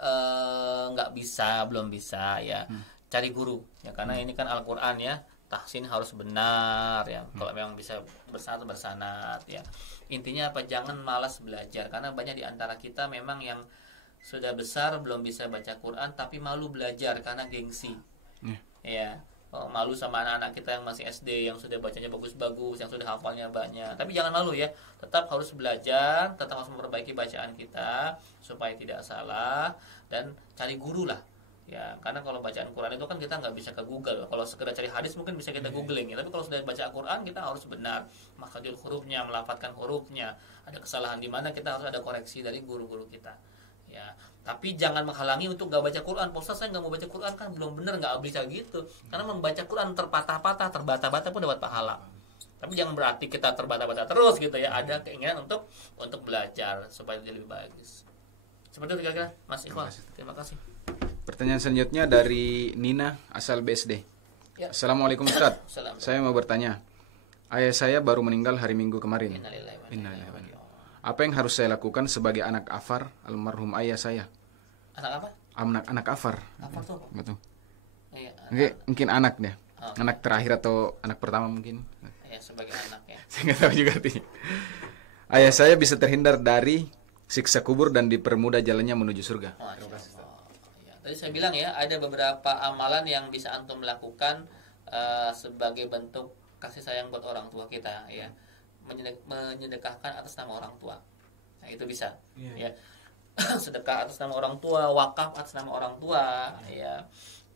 nggak bisa, belum bisa ya, cari guru ya, karena ini kan Al-Quran ya, tahsin harus benar ya. Kalau memang bisa bersanad bersanad ya. Intinya apa? Jangan malas belajar, karena banyak di antara kita memang yang sudah besar belum bisa baca Quran tapi malu belajar karena gengsi. Ya. Malu sama anak-anak kita yang masih SD, yang sudah bacanya bagus-bagus, yang sudah hafalnya banyak. Tapi jangan malu ya, tetap harus belajar, tetap harus memperbaiki bacaan kita supaya tidak salah, dan cari guru lah. Ya, karena kalau bacaan Quran itu kan kita nggak bisa ke Google. Kalau sekedar cari hadis mungkin bisa kita googling ya. Tapi kalau sudah baca Quran kita harus benar, makhrajul hurufnya, melafadzkan hurufnya. Ada kesalahan di mana kita harus ada koreksi dari guru-guru kita. Ya, tapi jangan menghalangi untuk nggak baca Quran. Ustaz, saya nggak mau baca Quran, kan belum benar, nggak bisa gitu. Karena membaca Quran terpatah-patah, terbata-bata pun dapat pahala. Tapi jangan berarti kita terbata-bata terus gitu ya. Ada keinginan untuk belajar supaya jadi lebih bagus. Seperti itu kira-kira Mas Ikhwan. Terima kasih. Pertanyaan selanjutnya dari Nina asal BSD. Ya. Assalamualaikum Ustaz. Saya mau bertanya. Ayah saya baru meninggal hari Minggu kemarin. Innalillahi. Apa yang harus saya lakukan sebagai anak afar almarhum ayah saya? Anak apa? Anak afar. Afar tuh apa? Betul. Iya, Mungkin anak deh. Oh. Anak terakhir atau anak pertama mungkin. ya sebagai anak ya. Saya nggak tahu juga artinya. Ayah saya bisa terhindar dari siksa kubur dan dipermudah jalannya menuju surga. Masya Allah. Ya, tadi saya bilang ya, ada beberapa amalan yang bisa antum lakukan sebagai bentuk kasih sayang buat orang tua kita ya. Menyedekahkan atas nama orang tua. Nah, itu bisa. Ya. Sedekah atas nama orang tua, wakaf atas nama orang tua, ya.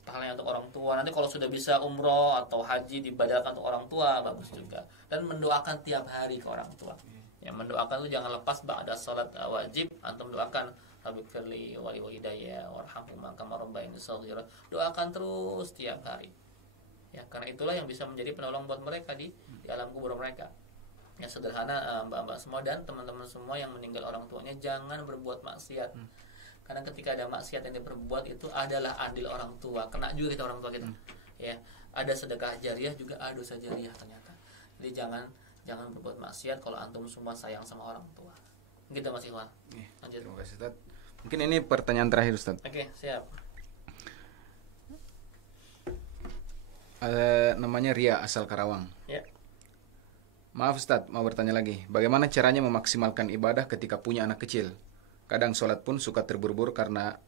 Pahalanya untuk orang tua. Nanti kalau sudah bisa umroh atau haji dibadalkan untuk orang tua, bagus juga. Dan mendoakan tiap hari ke orang tua. Ya, mendoakan itu jangan lepas ba'da salat wajib, antum doakan Rabbighfirli wa li walidayya warhamhuma kama rabbayani shaghira. Doakan terus tiap hari. Ya, karena itulah yang bisa menjadi penolong buat mereka di alam kubur mereka. Ya, sederhana mbak-mbak semua dan teman-teman semua yang meninggal orang tuanya, jangan berbuat maksiat. Karena ketika ada maksiat yang diperbuat itu adalah adil orang tua, kena juga kita orang tua kita. Ya, ada sedekah jariah juga ada dosa jariah ternyata. Jadi jangan berbuat maksiat kalau antum semua sayang sama orang tua. Gitu Mas Ikhwan. Lanjut. Terima kasih Ustaz. Mungkin ini pertanyaan terakhir Ustaz. Oke, siap. Namanya Ria asal Karawang. Ya. Maaf Ustaz, mau bertanya lagi. Bagaimana caranya memaksimalkan ibadah ketika punya anak kecil? Kadang sholat pun suka terburu-buru karena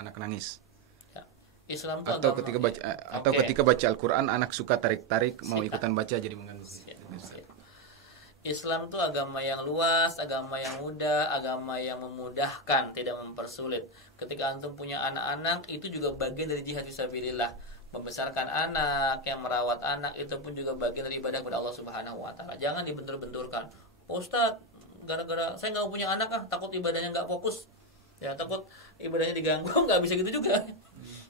anak nangis. Ya. Islam itu Atau agama, ketika baca Oke. ketika baca Al-Qur'an anak suka tarik-tarik mau ikutan baca jadi mengganggu. Islam itu agama yang luas, agama yang mudah, agama yang memudahkan, tidak mempersulit. Ketika antum punya anak-anak, itu juga bagian dari jihad fisabilillah. Membesarkan anak, yang merawat anak, itu pun juga bagian dari ibadah kepada Allah Subhanahu wa taala. Jangan dibentur-benturkan. Ustaz, gara-gara saya nggak punya anak takut ibadahnya nggak fokus. Ya, takut ibadahnya diganggu, nggak bisa gitu juga.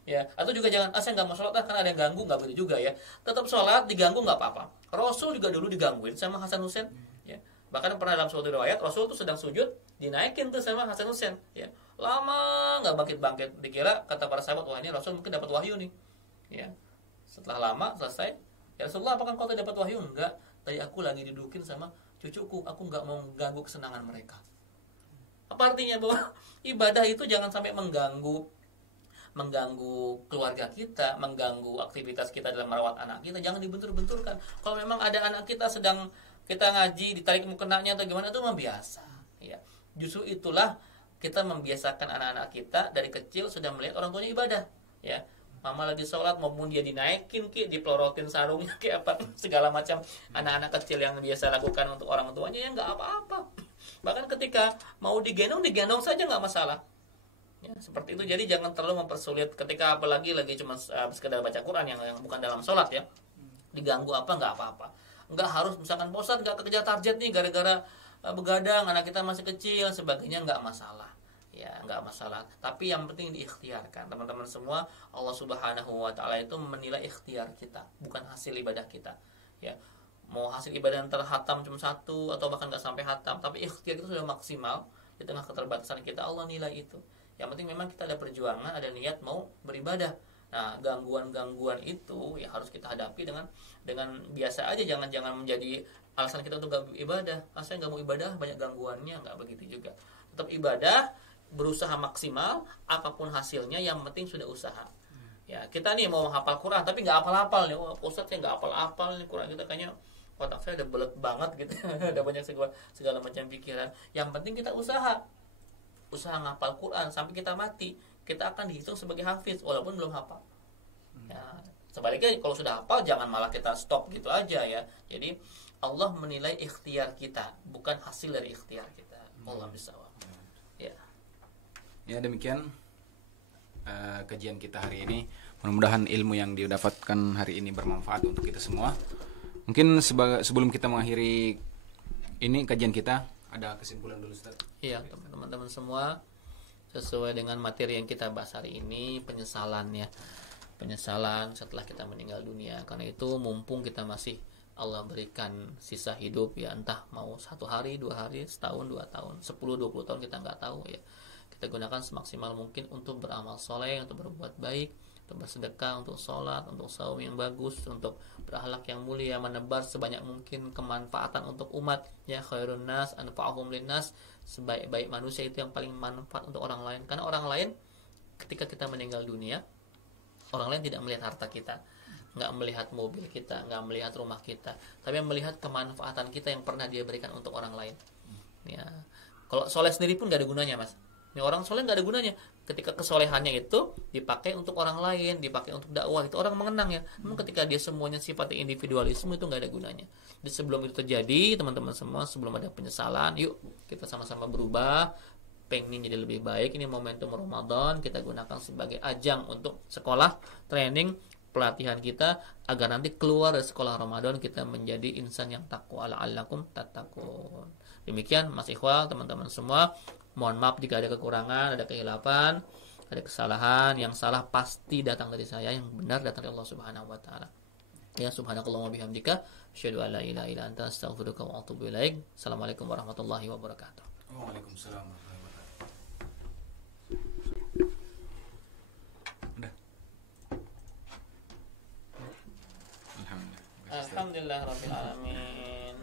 Ya, atau juga jangan saya nggak mau sholat karena ada yang ganggu, nggak begitu juga ya. Tetap sholat, diganggu nggak apa-apa. Rasul juga dulu digangguin sama Hasan Husain, ya. Bahkan pernah dalam suatu riwayat Rasul tuh sedang sujud, dinaikin tuh sama Hasan Husain, ya. Lama nggak bangkit-bangkit, dikira kata para sahabat, wah ini Rasul mungkin dapat wahyu nih. Ya. Setelah lama selesai, ya Rasulullah apakah kau dapat wahyu? Enggak, tadi aku lagi didudukin sama cucuku, aku nggak mau mengganggu kesenangan mereka. Apa artinya? Bahwa ibadah itu jangan sampai mengganggu keluarga kita, mengganggu aktivitas kita dalam merawat anak kita. Jangan dibentur-benturkan. Kalau memang ada anak kita sedang kita ngaji, ditarik mukenanya atau gimana, itu mah biasa. Ya. Justru itulah kita membiasakan anak-anak kita dari kecil sudah melihat orang tuanya ibadah. Ya. Mama lagi sholat, maupun dia dinaikin, dipelorotin sarungnya, apa segala macam anak-anak kecil yang biasa lakukan untuk orang tuanya, ya nggak apa-apa. Bahkan ketika mau digendong saja nggak masalah. Ya, seperti itu. Jadi jangan terlalu mempersulit. Ketika apalagi lagi cuma sekedar baca Quran yang bukan dalam sholat ya, diganggu apa nggak apa-apa. Nggak harus misalkan bosan nggak kekejar target nih gara-gara begadang, anak kita masih kecil, sebagainya, nggak masalah. Ya, nggak masalah. Tapi yang penting diikhtiarkan. Teman-teman semua, Allah Subhanahu wa taala itu menilai ikhtiar kita, bukan hasil ibadah kita. Ya. Mau hasil ibadah yang terhatam cuma satu atau bahkan nggak sampai hatam, tapi ikhtiar itu sudah maksimal di tengah keterbatasan kita, Allah nilai itu. Yang penting memang kita ada perjuangan, ada niat mau beribadah. Nah, gangguan-gangguan itu ya harus kita hadapi dengan biasa aja, jangan menjadi alasan kita untuk gak ibadah. Saya nggak mau ibadah, banyak gangguannya, nggak begitu juga. Tetap ibadah, berusaha maksimal, apapun hasilnya, yang penting sudah usaha. Ya, kita nih mau menghafal Quran tapi nggak hafal-hafal nih. Oh, Ustaz saya nggak hafal-hafal nih Quran, kita kayaknya otak saya udah belet banget gitu. Ada banyak segala macam pikiran. Yang penting kita usaha ngapal Quran sampai kita mati, kita akan dihitung sebagai hafiz walaupun belum hafal. Ya, sebaliknya kalau sudah hafal jangan malah kita stop gitu aja ya. Jadi Allah menilai ikhtiar kita, bukan hasil dari ikhtiar kita. Allah bisawab. Ya. Ya, demikian kajian kita hari ini. Mudah-mudahan ilmu yang didapatkan hari ini bermanfaat untuk kita semua. Mungkin sebelum kita mengakhiri ini kajian kita, ada kesimpulan dulu Ustaz. Iya, teman-teman semua, sesuai dengan materi yang kita bahas hari ini, penyesalan ya. Penyesalan setelah kita meninggal dunia. Karena itu mumpung kita masih Allah berikan sisa hidup ya, entah mau 1 hari, 2 hari, setahun, 2 tahun, 10, 20 tahun, kita nggak tahu ya. Kita gunakan semaksimal mungkin untuk beramal soleh, untuk berbuat baik, untuk bersedekah, untuk sholat, untuk saum yang bagus, untuk berakhlak yang mulia, menebar sebanyak mungkin kemanfaatan untuk umat. Ya, khairun nas anfa'uhum linnas, sebaik-baik manusia itu yang paling manfaat untuk orang lain. Karena orang lain ketika kita meninggal dunia, orang lain tidak melihat harta kita, nggak melihat mobil kita, nggak melihat rumah kita, tapi melihat kemanfaatan kita yang pernah dia berikan untuk orang lain. Ya, kalau soleh sendiri pun nggak ada gunanya, Mas. Ini orang soleh nggak ada gunanya. Ketika kesolehannya itu dipakai untuk orang lain, dipakai untuk dakwah, itu orang mengenang ya. Namun ketika dia semuanya sifatnya individualisme, itu nggak ada gunanya. Jadi sebelum itu terjadi, teman-teman semua, sebelum ada penyesalan, yuk kita sama-sama berubah, pengen jadi lebih baik. Ini momentum Ramadan, kita gunakan sebagai ajang untuk sekolah, training, pelatihan kita, agar nanti keluar dari sekolah Ramadan kita menjadi insan yang taqwa, la'allakum tattaqun. Demikian Mas Ikhwal, teman-teman semua. Mohon maaf jika ada kekurangan, ada kehilapan, ada kesalahan. Yang salah pasti datang dari saya, yang benar datang dari Allah Subhanahu wa taala. Ya, subhanakallahumma bihamdika, asyhadu an la ilaha illa anta, astaghfiruka wa atubu ilaik. Assalamualaikum warahmatullahi wabarakatuh. Waalaikumsalam warahmatullahi wabarakatuh. Alhamdulillah rabbil alamin.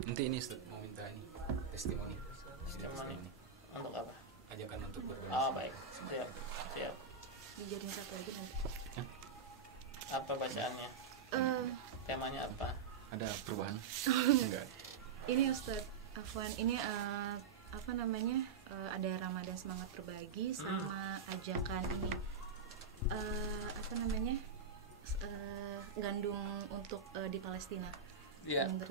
Nanti ini Ustaz mau minta ini testimoni. Untuk apa? Ajakan untuk berdoa. Oh, baik. Siap. Siap. Dijadiin satu lagi nanti. Apa bacaannya? Temanya apa? Ada perubahan? Enggak. Ini Ustadz Afwan, ini apa namanya? Ada Ramadan Semangat Berbagi sama ajakan ini apa namanya? Gandum untuk di Palestina. Iya. Yang